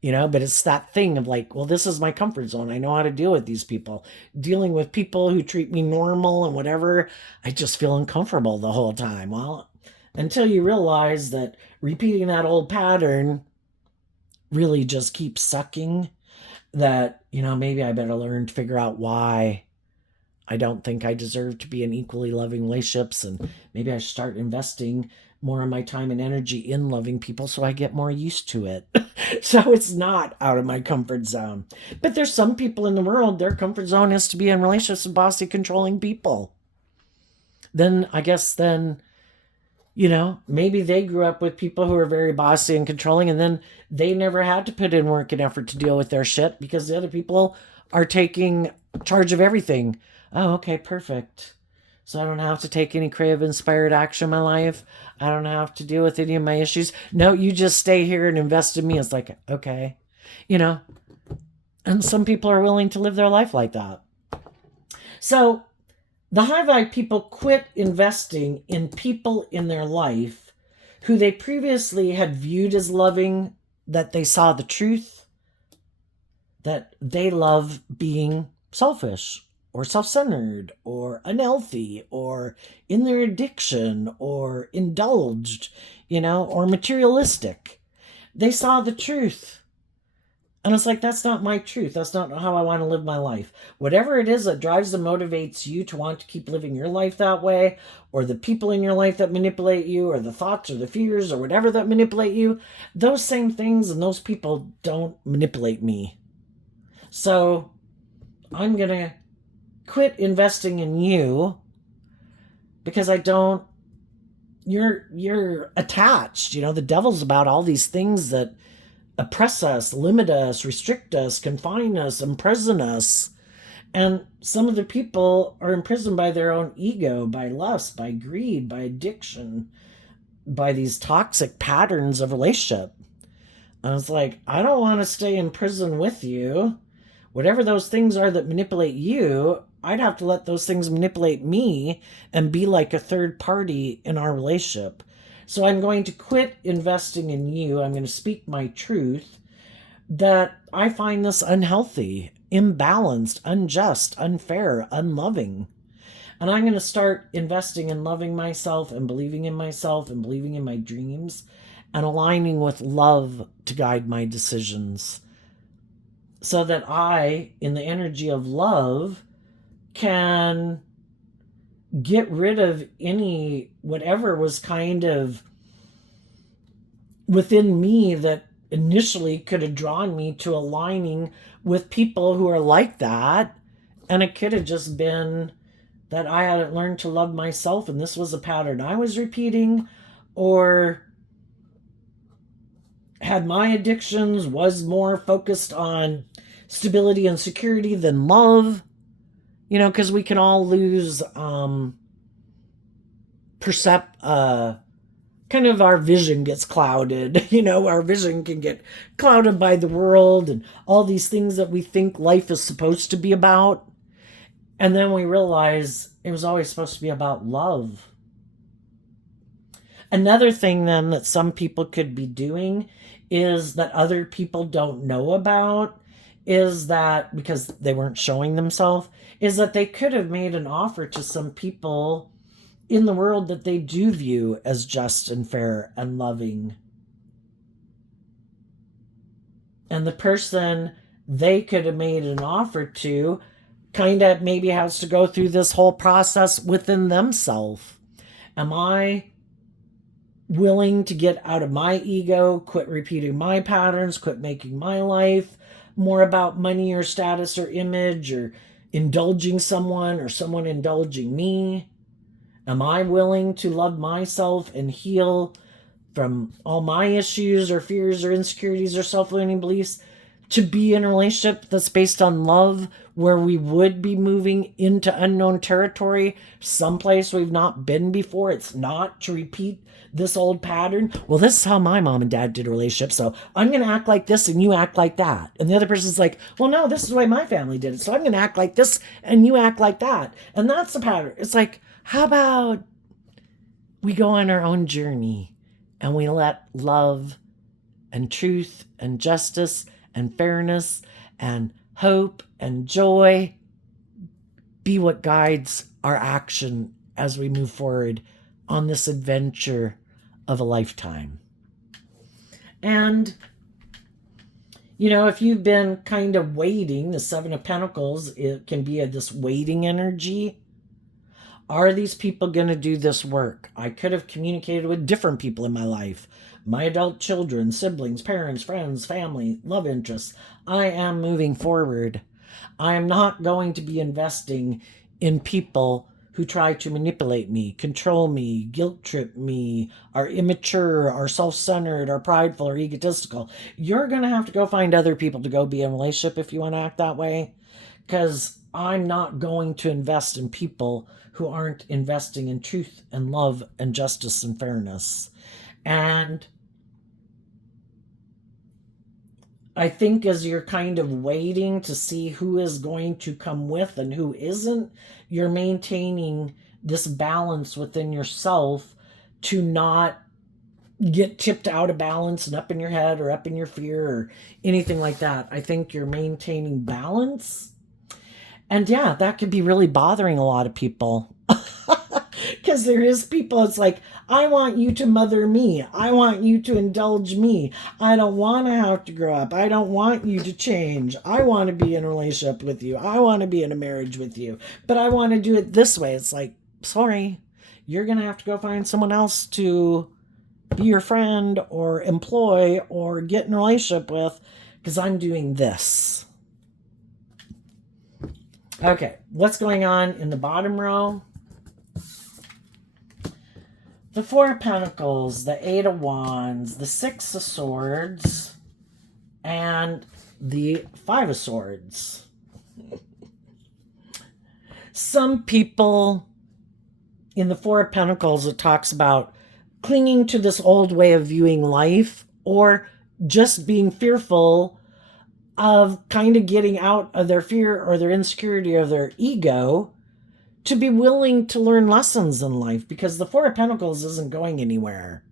But it's that thing of like, well, this is my comfort zone. I know how to deal with these people. Dealing with people who treat me normal and whatever, I just feel uncomfortable the whole time. Well, until you realize that repeating that old pattern really just keeps sucking, that, maybe I better learn to figure out why I don't think I deserve to be in equally loving relationships, and maybe I should start investing more of my time and energy in loving people so I get more used to it. So it's not out of my comfort zone. But there's some people in the world, their comfort zone is to be in relationships with bossy, controlling people. Then I guess maybe they grew up with people who are very bossy and controlling, and then they never had to put in work and effort to deal with their shit because the other people are taking charge of everything. Oh, okay, perfect. So I don't have to take any creative inspired action in my life. I don't have to deal with any of my issues. No, you just stay here and invest in me. It's like, okay. And some people are willing to live their life like that. So the high vibe people quit investing in people in their life who they previously had viewed as loving, that they saw the truth, that they love being selfish or self-centered or unhealthy or in their addiction or indulged, or materialistic. They saw the truth. And it's like, that's not my truth. That's not how I want to live my life. Whatever it is that drives and motivates you to want to keep living your life that way, or the people in your life that manipulate you, or the thoughts or the fears or whatever that manipulate you, those same things and those people don't manipulate me. So I'm going to quit investing in you because you're attached. The devil's about all these things that oppress us, limit us, restrict us, confine us, imprison us. And some of the people are imprisoned by their own ego, by lust, by greed, by addiction, by these toxic patterns of relationship. And it's like, I don't want to stay in prison with you. Whatever those things are that manipulate you, I'd have to let those things manipulate me and be like a third party in our relationship. So I'm going to quit investing in you. I'm going to speak my truth, that I find this unhealthy, imbalanced, unjust, unfair, unloving. And I'm going to start investing in loving myself and believing in myself and believing in my dreams and aligning with love to guide my decisions, so that I, in the energy of love, can get rid of any whatever was kind of within me that initially could have drawn me to aligning with people who are like that. And it could have just been that I hadn't learned to love myself, and this was a pattern I was repeating, or had my addictions was more focused on stability and security than love. Because we can all lose kind of our vision gets clouded. Our vision can get clouded by the world and all these things that we think life is supposed to be about. And then we realize it was always supposed to be about love. Another thing then that some people could be doing is that other people don't know about is that because they weren't showing themselves is that they could have made an offer to some people in the world that they do view as just and fair and loving. And the person they could have made an offer to kind of maybe has to go through this whole process within themselves. Am I willing to get out of my ego, quit repeating my patterns, quit making my life more about money or status or image or indulging someone or someone indulging me? Am I willing to love myself and heal from all my issues or fears or insecurities or self-limiting beliefs to be in a relationship that's based on love, where we would be moving into unknown territory, someplace we've not been before? It's not to repeat this old pattern. Well, this is how my mom and dad did a relationship, so I'm going to act like this and you act like that. And the other person's like, well, no, this is the way my family did it, so I'm going to act like this and you act like that. And that's the pattern. It's like, how about we go on our own journey and we let love and truth and justice and fairness and hope and joy be what guides our action as we move forward on this adventure of a lifetime. And, if you've been kind of waiting, the Seven of Pentacles, it can be this waiting energy. Are these people going to do this work? I could have communicated with different people in my life. My adult children, siblings, parents, friends, family, love interests. I am moving forward. I am not going to be investing in people who try to manipulate me, control me, guilt trip me, are immature, are self-centered, are prideful, or egotistical. You're going to have to go find other people to go be in a relationship if you want to act that way, because I'm not going to invest in people who aren't investing in truth and love and justice and fairness. And I think as you're kind of waiting to see who is going to come with and who isn't, you're maintaining this balance within yourself to not get tipped out of balance and up in your head or up in your fear or anything like that. I think you're maintaining balance. And yeah, that could be really bothering a lot of people. Because there is people, it's like, I want you to mother me. I want you to indulge me. I don't want to have to grow up. I don't want you to change. I want to be in a relationship with you. I want to be in a marriage with you. But I want to do it this way. It's like, sorry, you're going to have to go find someone else to be your friend or employ or get in a relationship with, because I'm doing this. Okay, what's going on in the bottom row? The Four of Pentacles, the Eight of Wands, the Six of Swords, and the Five of Swords. Some people in the Four of Pentacles, it talks about clinging to this old way of viewing life or just being fearful of kind of getting out of their fear or their insecurity or their ego to be willing to learn lessons in life, because the Four of Pentacles isn't going anywhere.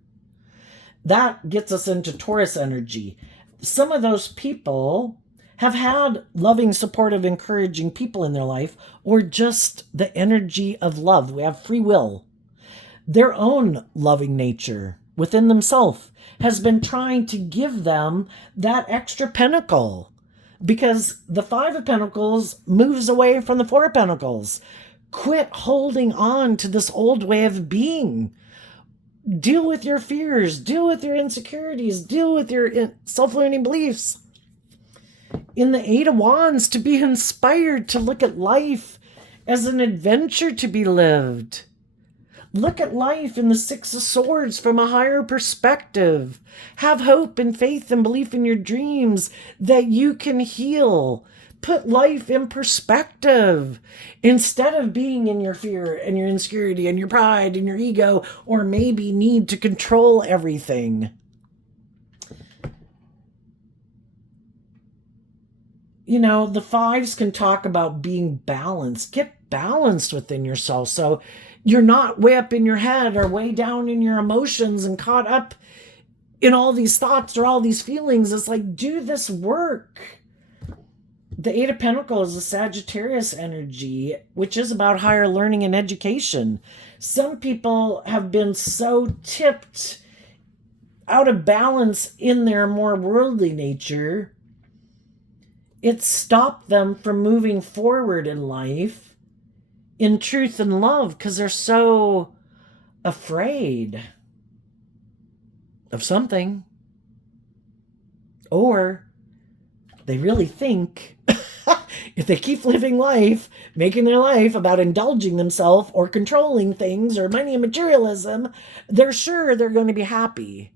That gets us into Taurus energy. Some of those people have had loving, supportive, encouraging people in their life, or just the energy of love. We have free will. Their own loving nature within themselves has been trying to give them that extra pentacle, because the Five of Pentacles moves away from the Four of Pentacles. Quit holding on to this old way of being. Deal with your fears. Deal with your insecurities. Deal with your self-limiting beliefs. In the Eight of Wands, to be inspired to look at life as an adventure to be lived. Look at life in the Six of Swords from a higher perspective. Have hope and faith and belief in your dreams that you can heal. Put life in perspective instead of being in your fear and your insecurity and your pride and your ego, or maybe need to control everything. the fives can talk about being balanced. Get balanced within yourself so you're not way up in your head or way down in your emotions and caught up in all these thoughts or all these feelings. It's like, do this work. The Eight of Pentacles is a Sagittarius energy, which is about higher learning and education. Some people have been so tipped out of balance in their more worldly nature, it stopped them from moving forward in life in truth and love because they're so afraid of something. Or they really think if they keep living life, making their life about indulging themselves or controlling things or money and materialism, they're sure they're going to be happy.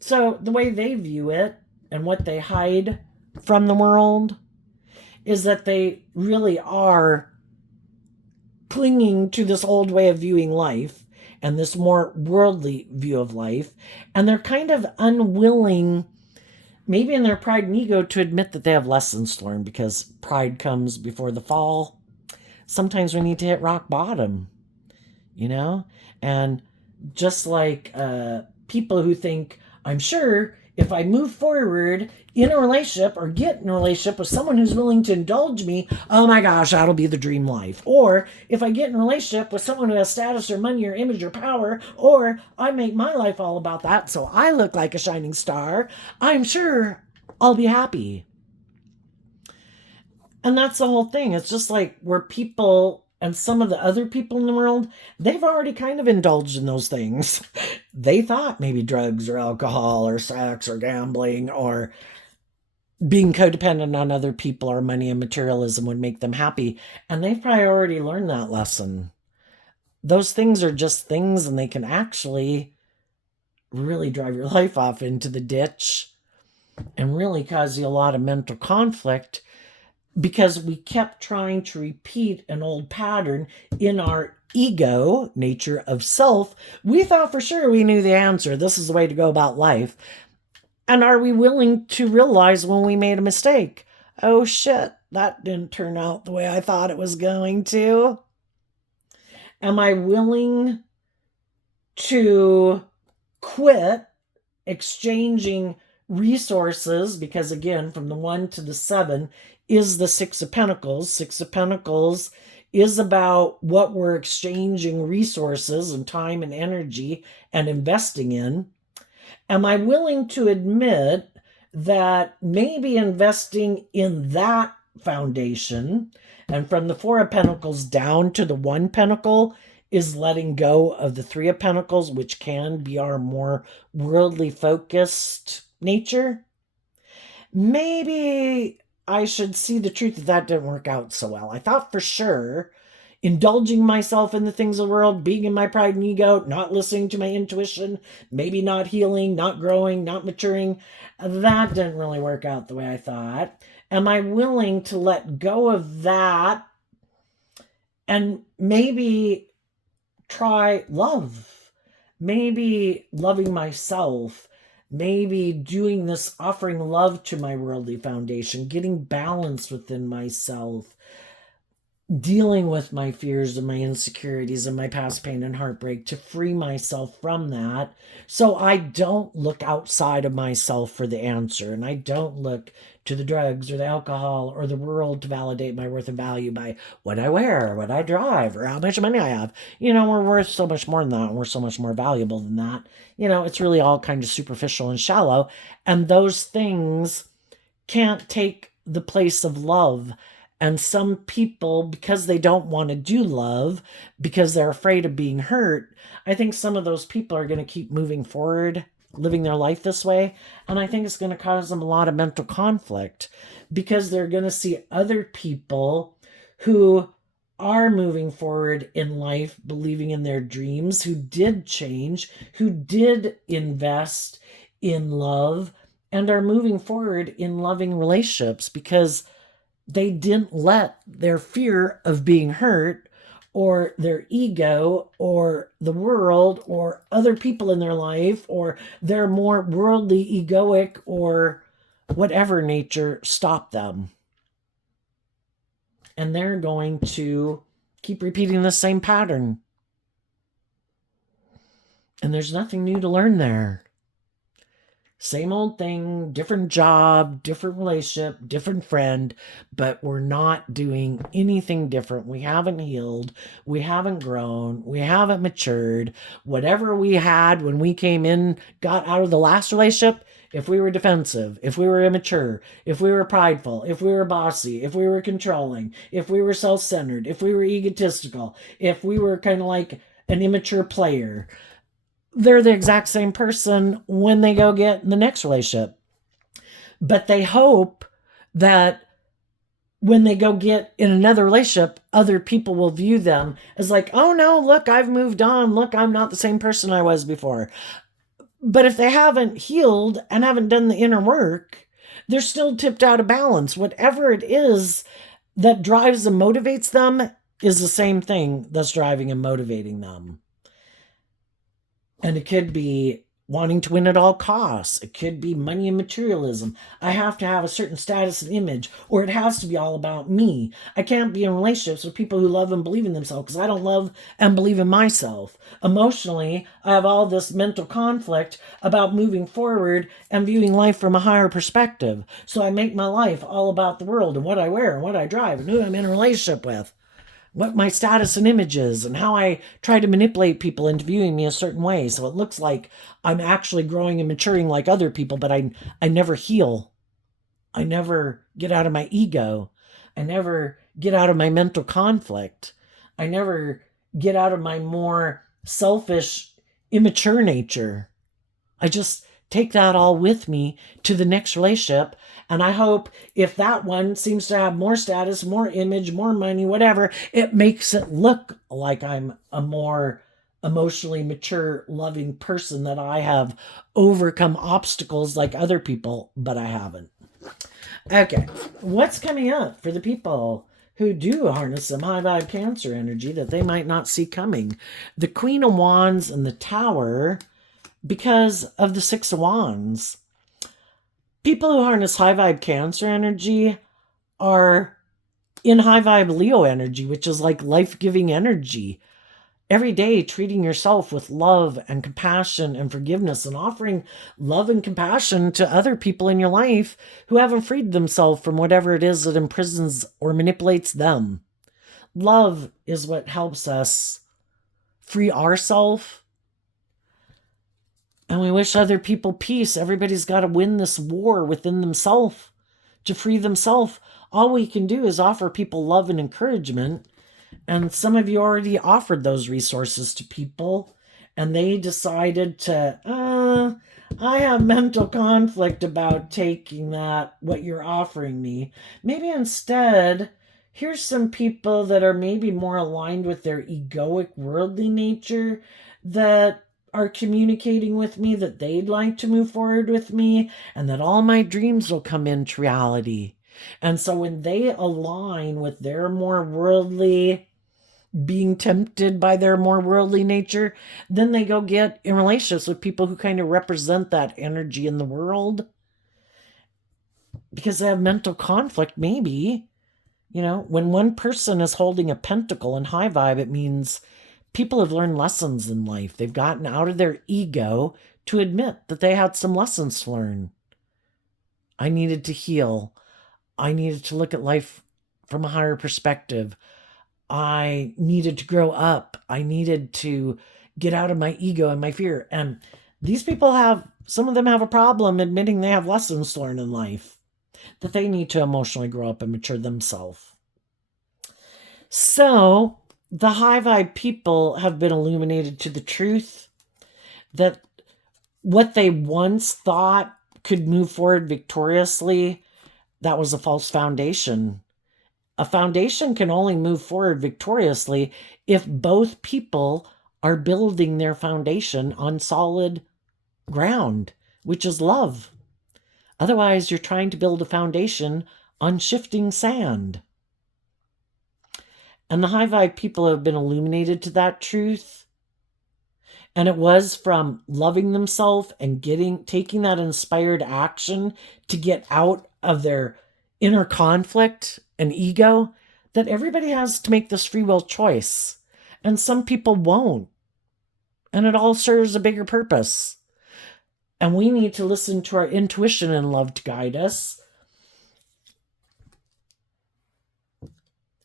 So the way they view it and what they hide from the world is that they really are clinging to this old way of viewing life and this more worldly view of life. And they're kind of unwilling, maybe in their pride and ego, to admit that they have lessons to learn because pride comes before the fall. Sometimes we need to hit rock bottom, And just like people who think, I'm sure if I move forward in a relationship or get in a relationship with someone who's willing to indulge me, oh my gosh, that'll be the dream life. Or if I get in a relationship with someone who has status or money or image or power, or I make my life all about that so I look like a shining star, I'm sure I'll be happy. And that's the whole thing. It's just like where people and some of the other people in the world, they've already kind of indulged in those things. They thought maybe drugs or alcohol or sex or gambling or being codependent on other people or money and materialism would make them happy. And they've probably already learned that lesson. Those things are just things, and they can actually really drive your life off into the ditch and really cause you a lot of mental conflict because we kept trying to repeat an old pattern in our ego nature of self. We thought for sure we knew the answer. This is the way to go about life. And are we willing to realize when we made a mistake? Oh shit, that didn't turn out the way I thought it was going to. Am I willing to quit exchanging resources? Because again, from the 1 to the 7 is the 6 of Pentacles. 6 of Pentacles is about what we're exchanging resources and time and energy and investing in. Am I willing to admit that maybe investing in that foundation, and from the 4 of Pentacles down to the 1 Pentacle, is letting go of the 3 of Pentacles, which can be our more worldly focused nature? Maybe I should see the truth that didn't work out so well. I thought for sure indulging myself in the things of the world, being in my pride and ego, not listening to my intuition, maybe not healing, not growing, not maturing, that didn't really work out the way I thought. Am I willing to let go of that and maybe try love? Maybe loving myself, maybe doing this, offering love to my worldly foundation, getting balance within myself, dealing with my fears and my insecurities and my past pain and heartbreak to free myself from that so I don't look outside of myself for the answer, and I don't look to the drugs or the alcohol or the world to validate my worth and value by what I wear, what I drive, or how much money I have. We're worth so much more than that, and we're so much more valuable than that. It's really all kind of superficial and shallow, and those things can't take the place of love. And some people, because they don't want to do love, because they're afraid of being hurt, I think some of those people are going to keep moving forward, living their life this way. And I think it's going to cause them a lot of mental conflict because they're going to see other people who are moving forward in life, believing in their dreams, who did change, who did invest in love, and are moving forward in loving relationships because they didn't let their fear of being hurt or their ego or the world or other people in their life or their more worldly egoic or whatever nature stop them. and they're going to keep repeating the same pattern. And there's nothing new to learn there. Same old thing, different job, different relationship, different friend, but we're not doing anything different. We haven't healed. We haven't grown. We haven't matured. Whatever we had when we came in, got out of the last relationship, if we were defensive, if we were immature, if we were prideful, if we were bossy, if we were controlling, if we were self-centered, if we were egotistical, if we were kind of like an immature player, they're the exact same person when they go get in the next relationship. But they hope that when they go get in another relationship, other people will view them as like, oh no, look, I've moved on. Look, I'm not the same person I was before. But if they haven't healed and haven't done the inner work, they're still tipped out of balance. Whatever it is that drives and motivates them is the same thing that's driving and motivating them. And it could be wanting to win at all costs. It could be money and materialism. I have to have a certain status and image, or it has to be all about me. I can't be in relationships with people who love and believe in themselves because I don't love and believe in myself. Emotionally, I have all this mental conflict about moving forward and viewing life from a higher perspective. So I make my life all about the world and what I wear and what I drive and who I'm in a relationship with, what my status and image is, and how I try to manipulate people into viewing me a certain way. So it looks like I'm actually growing and maturing like other people, but I never heal. I never get out of my ego. I never get out of my mental conflict. I never get out of my more selfish, immature nature. I just take that all with me to the next relationship. And I hope if that one seems to have more status, more image, more money, whatever, it makes it look like I'm a more emotionally mature, loving person, that I have overcome obstacles like other people, but I haven't. Okay, what's coming up for the people who do harness some high vibe Cancer energy that they might not see coming? The Queen of Wands and the Tower, because of the Six of Wands. People who harness high vibe Cancer energy are in high vibe Leo energy, which is like life-giving energy. Every day treating yourself with love and compassion and forgiveness, and offering love and compassion to other people in your life who haven't freed themselves from whatever it is that imprisons or manipulates them. Love is what helps us free ourselves. And we wish other people peace. Everybody's got to win this war within themselves to free themselves. All we can do is offer people love and encouragement. And some of you already offered those resources to people, and they decided to, I have mental conflict about taking that, what you're offering me. Maybe instead, here's some people that are maybe more aligned with their egoic, worldly nature that are communicating with me that they'd like to move forward with me, and that all my dreams will come into reality. And so when they align with their more worldly, being tempted by their more worldly nature, then they go get in relationships with people who kind of represent that energy in the world, because they have mental conflict. Maybe, when one person is holding a pentacle in high vibe, it means people have learned lessons in life. They've gotten out of their ego to admit that they had some lessons to learn. I needed to heal. I needed to look at life from a higher perspective. I needed to grow up. I needed to get out of my ego and my fear. And these people some of them have a problem admitting they have lessons to learn in life, that they need to emotionally grow up and mature themselves. So the high vibe people have been illuminated to the truth that what they once thought could move forward victoriously, that was a false foundation. A foundation can only move forward victoriously if both people are building their foundation on solid ground, which is love. Otherwise, you're trying to build a foundation on shifting sand. And the high vibe people have been illuminated to that truth. And it was from loving themselves and taking that inspired action to get out of their inner conflict and ego that everybody has to make this free will choice. And some people won't. And it all serves a bigger purpose. And we need to listen to our intuition and love to guide us.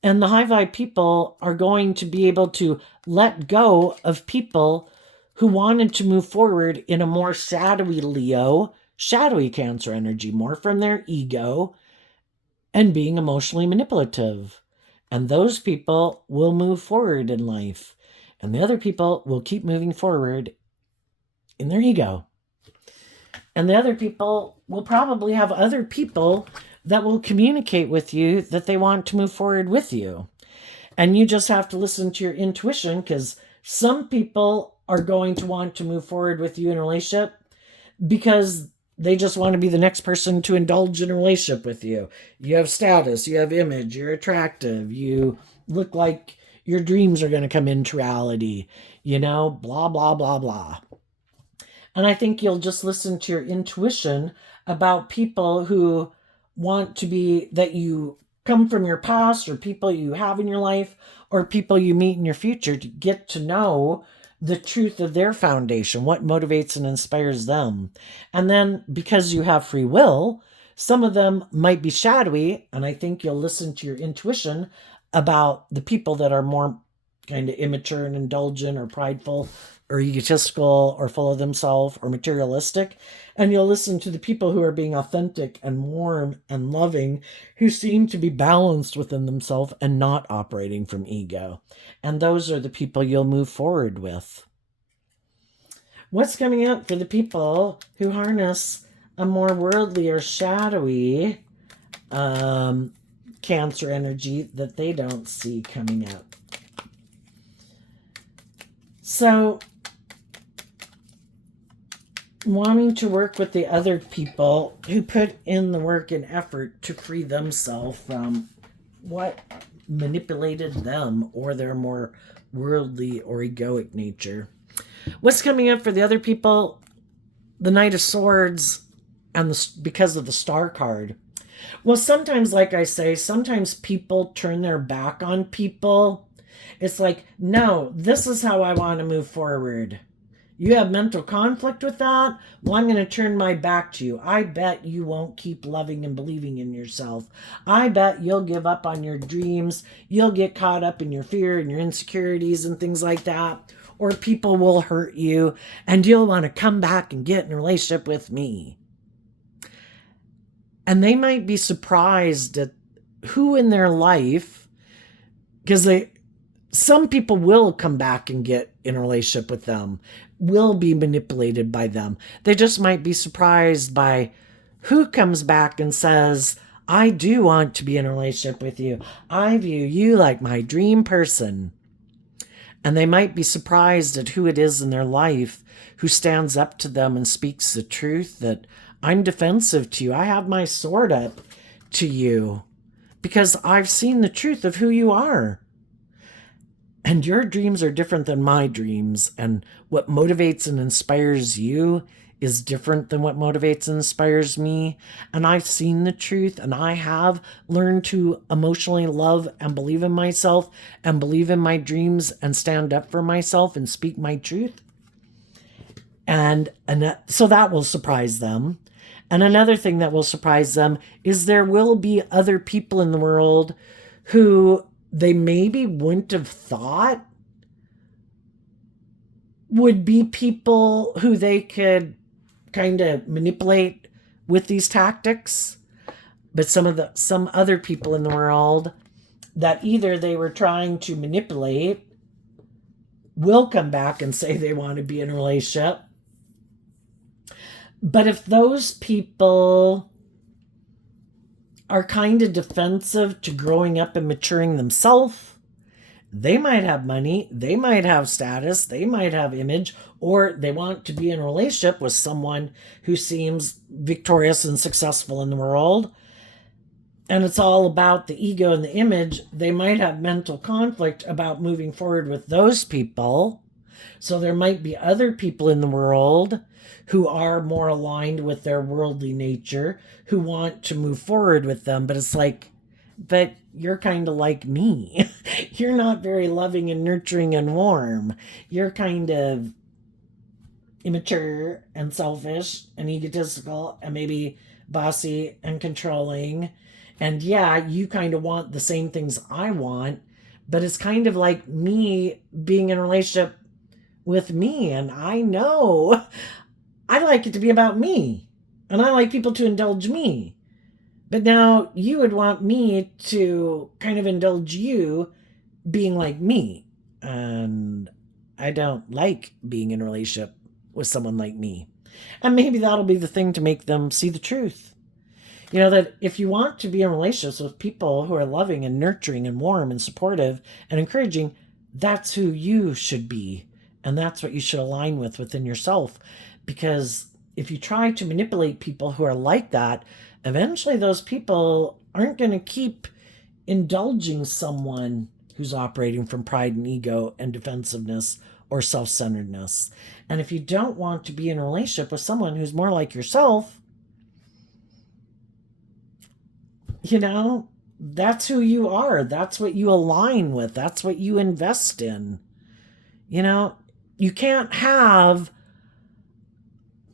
And the high vibe people are going to be able to let go of people who wanted to move forward in a more shadowy Leo, shadowy Cancer energy, more from their ego and being emotionally manipulative. And those people will move forward in life. And the other people will keep moving forward in their ego. And the other people will probably have other people that will communicate with you that they want to move forward with you. And you just have to listen to your intuition, because some people are going to want to move forward with you in a relationship because they just want to be the next person to indulge in a relationship with you. You have status, you have image, you're attractive, you look like your dreams are going to come into reality, blah, blah, blah, blah. And I think you'll just listen to your intuition about people who want to be, that you come from your past, or people you have in your life, or people you meet in your future, to get to know the truth of their foundation, what motivates and inspires them. And then, because you have free will, some of them might be shadowy, and I think you'll listen to your intuition about the people that are more kind of immature and indulgent or prideful or egotistical or full of themselves or materialistic. And you'll listen to the people who are being authentic and warm and loving, who seem to be balanced within themselves and not operating from ego. And those are the people you'll move forward with. What's coming up for the people who harness a more worldly or shadowy Cancer energy that they don't see coming up? So, wanting to work with the other people who put in the work and effort to free themselves from what manipulated them or their more worldly or egoic nature. What's coming up for the other people? The Knight of Swords, and because of the Star card. Well, sometimes, like I say, sometimes people turn their back on people. It's like, no, this is how I want to move forward. You have mental conflict with that? Well, I'm going to turn my back to you. I bet you won't keep loving and believing in yourself. I bet you'll give up on your dreams. You'll get caught up in your fear and your insecurities and things like that. Or people will hurt you and you'll want to come back and get in a relationship with me. And they might be surprised at who in their life, because some people will come back and get in a relationship with them, will be manipulated by them. They just might be surprised by who comes back and says, I do want to be in a relationship with you. I view you like my dream person. And they might be surprised at who it is in their life who stands up to them and speaks the truth, that I'm defensive to you. I have my sword up to you because I've seen the truth of who you are. And your dreams are different than my dreams. And what motivates and inspires you is different than what motivates and inspires me. And I've seen the truth, and I have learned to emotionally love and believe in myself and believe in my dreams and stand up for myself and speak my truth. And so that will surprise them. And another thing that will surprise them is there will be other people in the world who they maybe wouldn't have thought would be people who they could kind of manipulate with these tactics. But some other people in the world that either they were trying to manipulate will come back and say they want to be in a relationship. But if those people are kind of defensive to growing up and maturing themselves, they might have money, they might have status, they might have image, or they want to be in a relationship with someone who seems victorious and successful in the world. And it's all about the ego and the image. They might have mental conflict about moving forward with those people. So there might be other people in the world who are more aligned with their worldly nature, who want to move forward with them. But it's like, but you're kind of like me. You're not very loving and nurturing and warm. You're kind of immature and selfish and egotistical and maybe bossy and controlling. And yeah, you kind of want the same things I want, but it's kind of like me being in a relationship with me. And I know I like it to be about me. And I like people to indulge me. But now you would want me to kind of indulge you being like me. And I don't like being in a relationship with someone like me. And maybe that'll be the thing to make them see the truth. You know, that if you want to be in relationships with people who are loving and nurturing and warm and supportive and encouraging, that's who you should be. And that's what you should align with within yourself. Because if you try to manipulate people who are like that, eventually those people aren't going to keep indulging someone who's operating from pride and ego and defensiveness or self-centeredness. And if you don't want to be in a relationship with someone who's more like yourself, you know, that's who you are. That's what you align with. That's what you invest in. You know, you can't have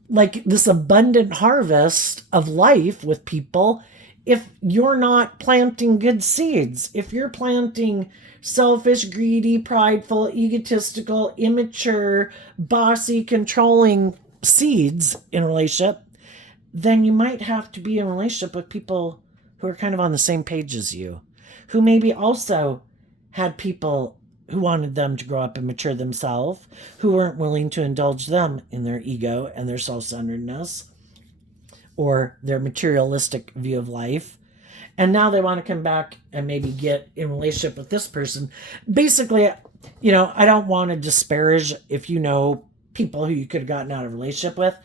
like this abundant harvest of life with people if you're not planting good seeds. If you're planting selfish, greedy, prideful, egotistical, immature, bossy, controlling seeds in a relationship, then you might have to be in a relationship with people who are kind of on the same page as you, who maybe also had people who wanted them to grow up and mature themselves, who weren't willing to indulge them in their ego and their self-centeredness or their materialistic view of life. And now they want to come back and maybe get in relationship with this person. Basically, you know, I don't want to disparage if you know people who you could have gotten out of a relationship with.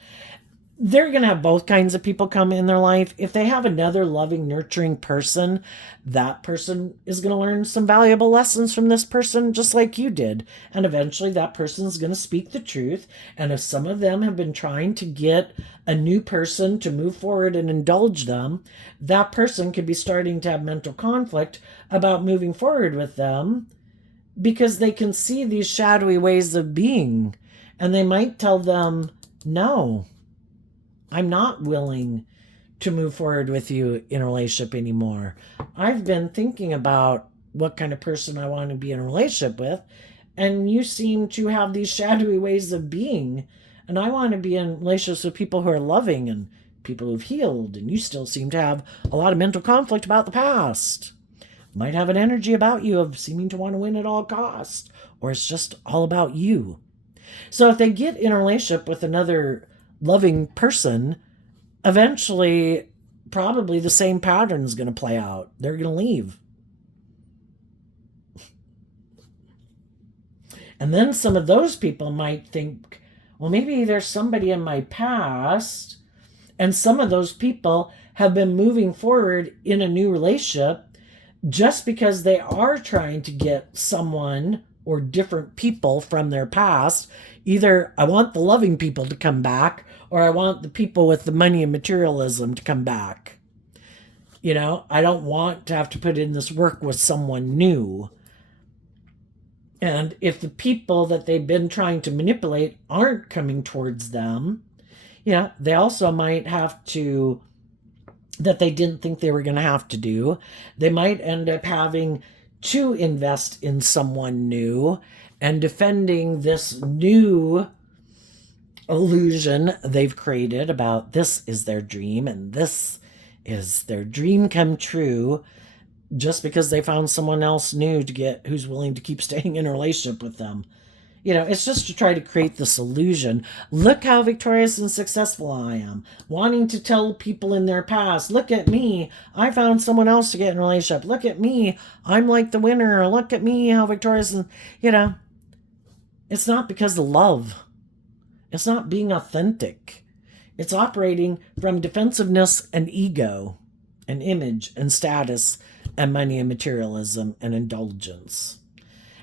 They're going to have both kinds of people come in their life. If they have another loving, nurturing person, that person is going to learn some valuable lessons from this person, just like you did. And eventually that person is going to speak the truth. And if some of them have been trying to get a new person to move forward and indulge them, that person could be starting to have mental conflict about moving forward with them because they can see these shadowy ways of being. And they might tell them, no, I'm not willing to move forward with you in a relationship anymore. I've been thinking about what kind of person I want to be in a relationship with, and you seem to have these shadowy ways of being, and I want to be in relationships with people who are loving and people who've healed, and you still seem to have a lot of mental conflict about the past. Might have an energy about you of seeming to want to win at all costs, or it's just all about you. So if they get in a relationship with another loving person, eventually probably the same pattern is going to play out. They're going to leave. And then some of those people might think, well, maybe there's somebody in my past, and some of those people have been moving forward in a new relationship just because they are trying to get someone or different people from their past. Either I want the loving people to come back, or I want the people with the money and materialism to come back. You know, I don't want to have to put in this work with someone new. And if the people that they've been trying to manipulate aren't coming towards them, you know, they also might have to, that they didn't think they were going to have to do. They might end up having to invest in someone new and defending this new illusion they've created about this is their dream and this is their dream come true, just because they found someone else new to get who's willing to keep staying in a relationship with them. You know, it's just to try to create this illusion. Look how victorious and successful I am. Wanting to tell people in their past, look at me, I found someone else to get in a relationship. Look at me, I'm like the winner. Look at me, how victorious. And, you know, it's not because of love. It's not being authentic. It's operating from defensiveness and ego and image and status and money and materialism and indulgence.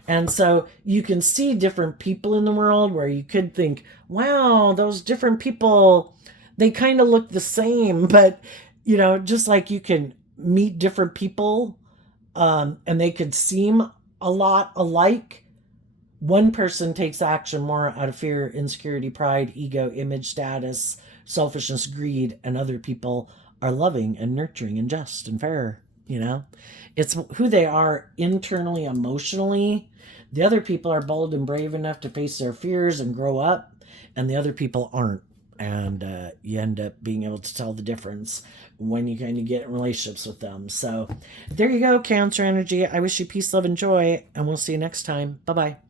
And so you can see different people in the world where you could think, wow, those different people, they kind of look the same. But, you know, just like you can meet different people and they could seem a lot alike. One person takes action more out of fear, insecurity, pride, ego, image, status, selfishness, greed, and other people are loving and nurturing and just and fair. It's who they are internally, emotionally. The other people are bold and brave enough to face their fears and grow up, and the other people aren't. And you end up being able to tell the difference when you kind of get in relationships with them. So there you go, Cancer energy. I wish you peace, love, and joy, and we'll see you next time. Bye bye.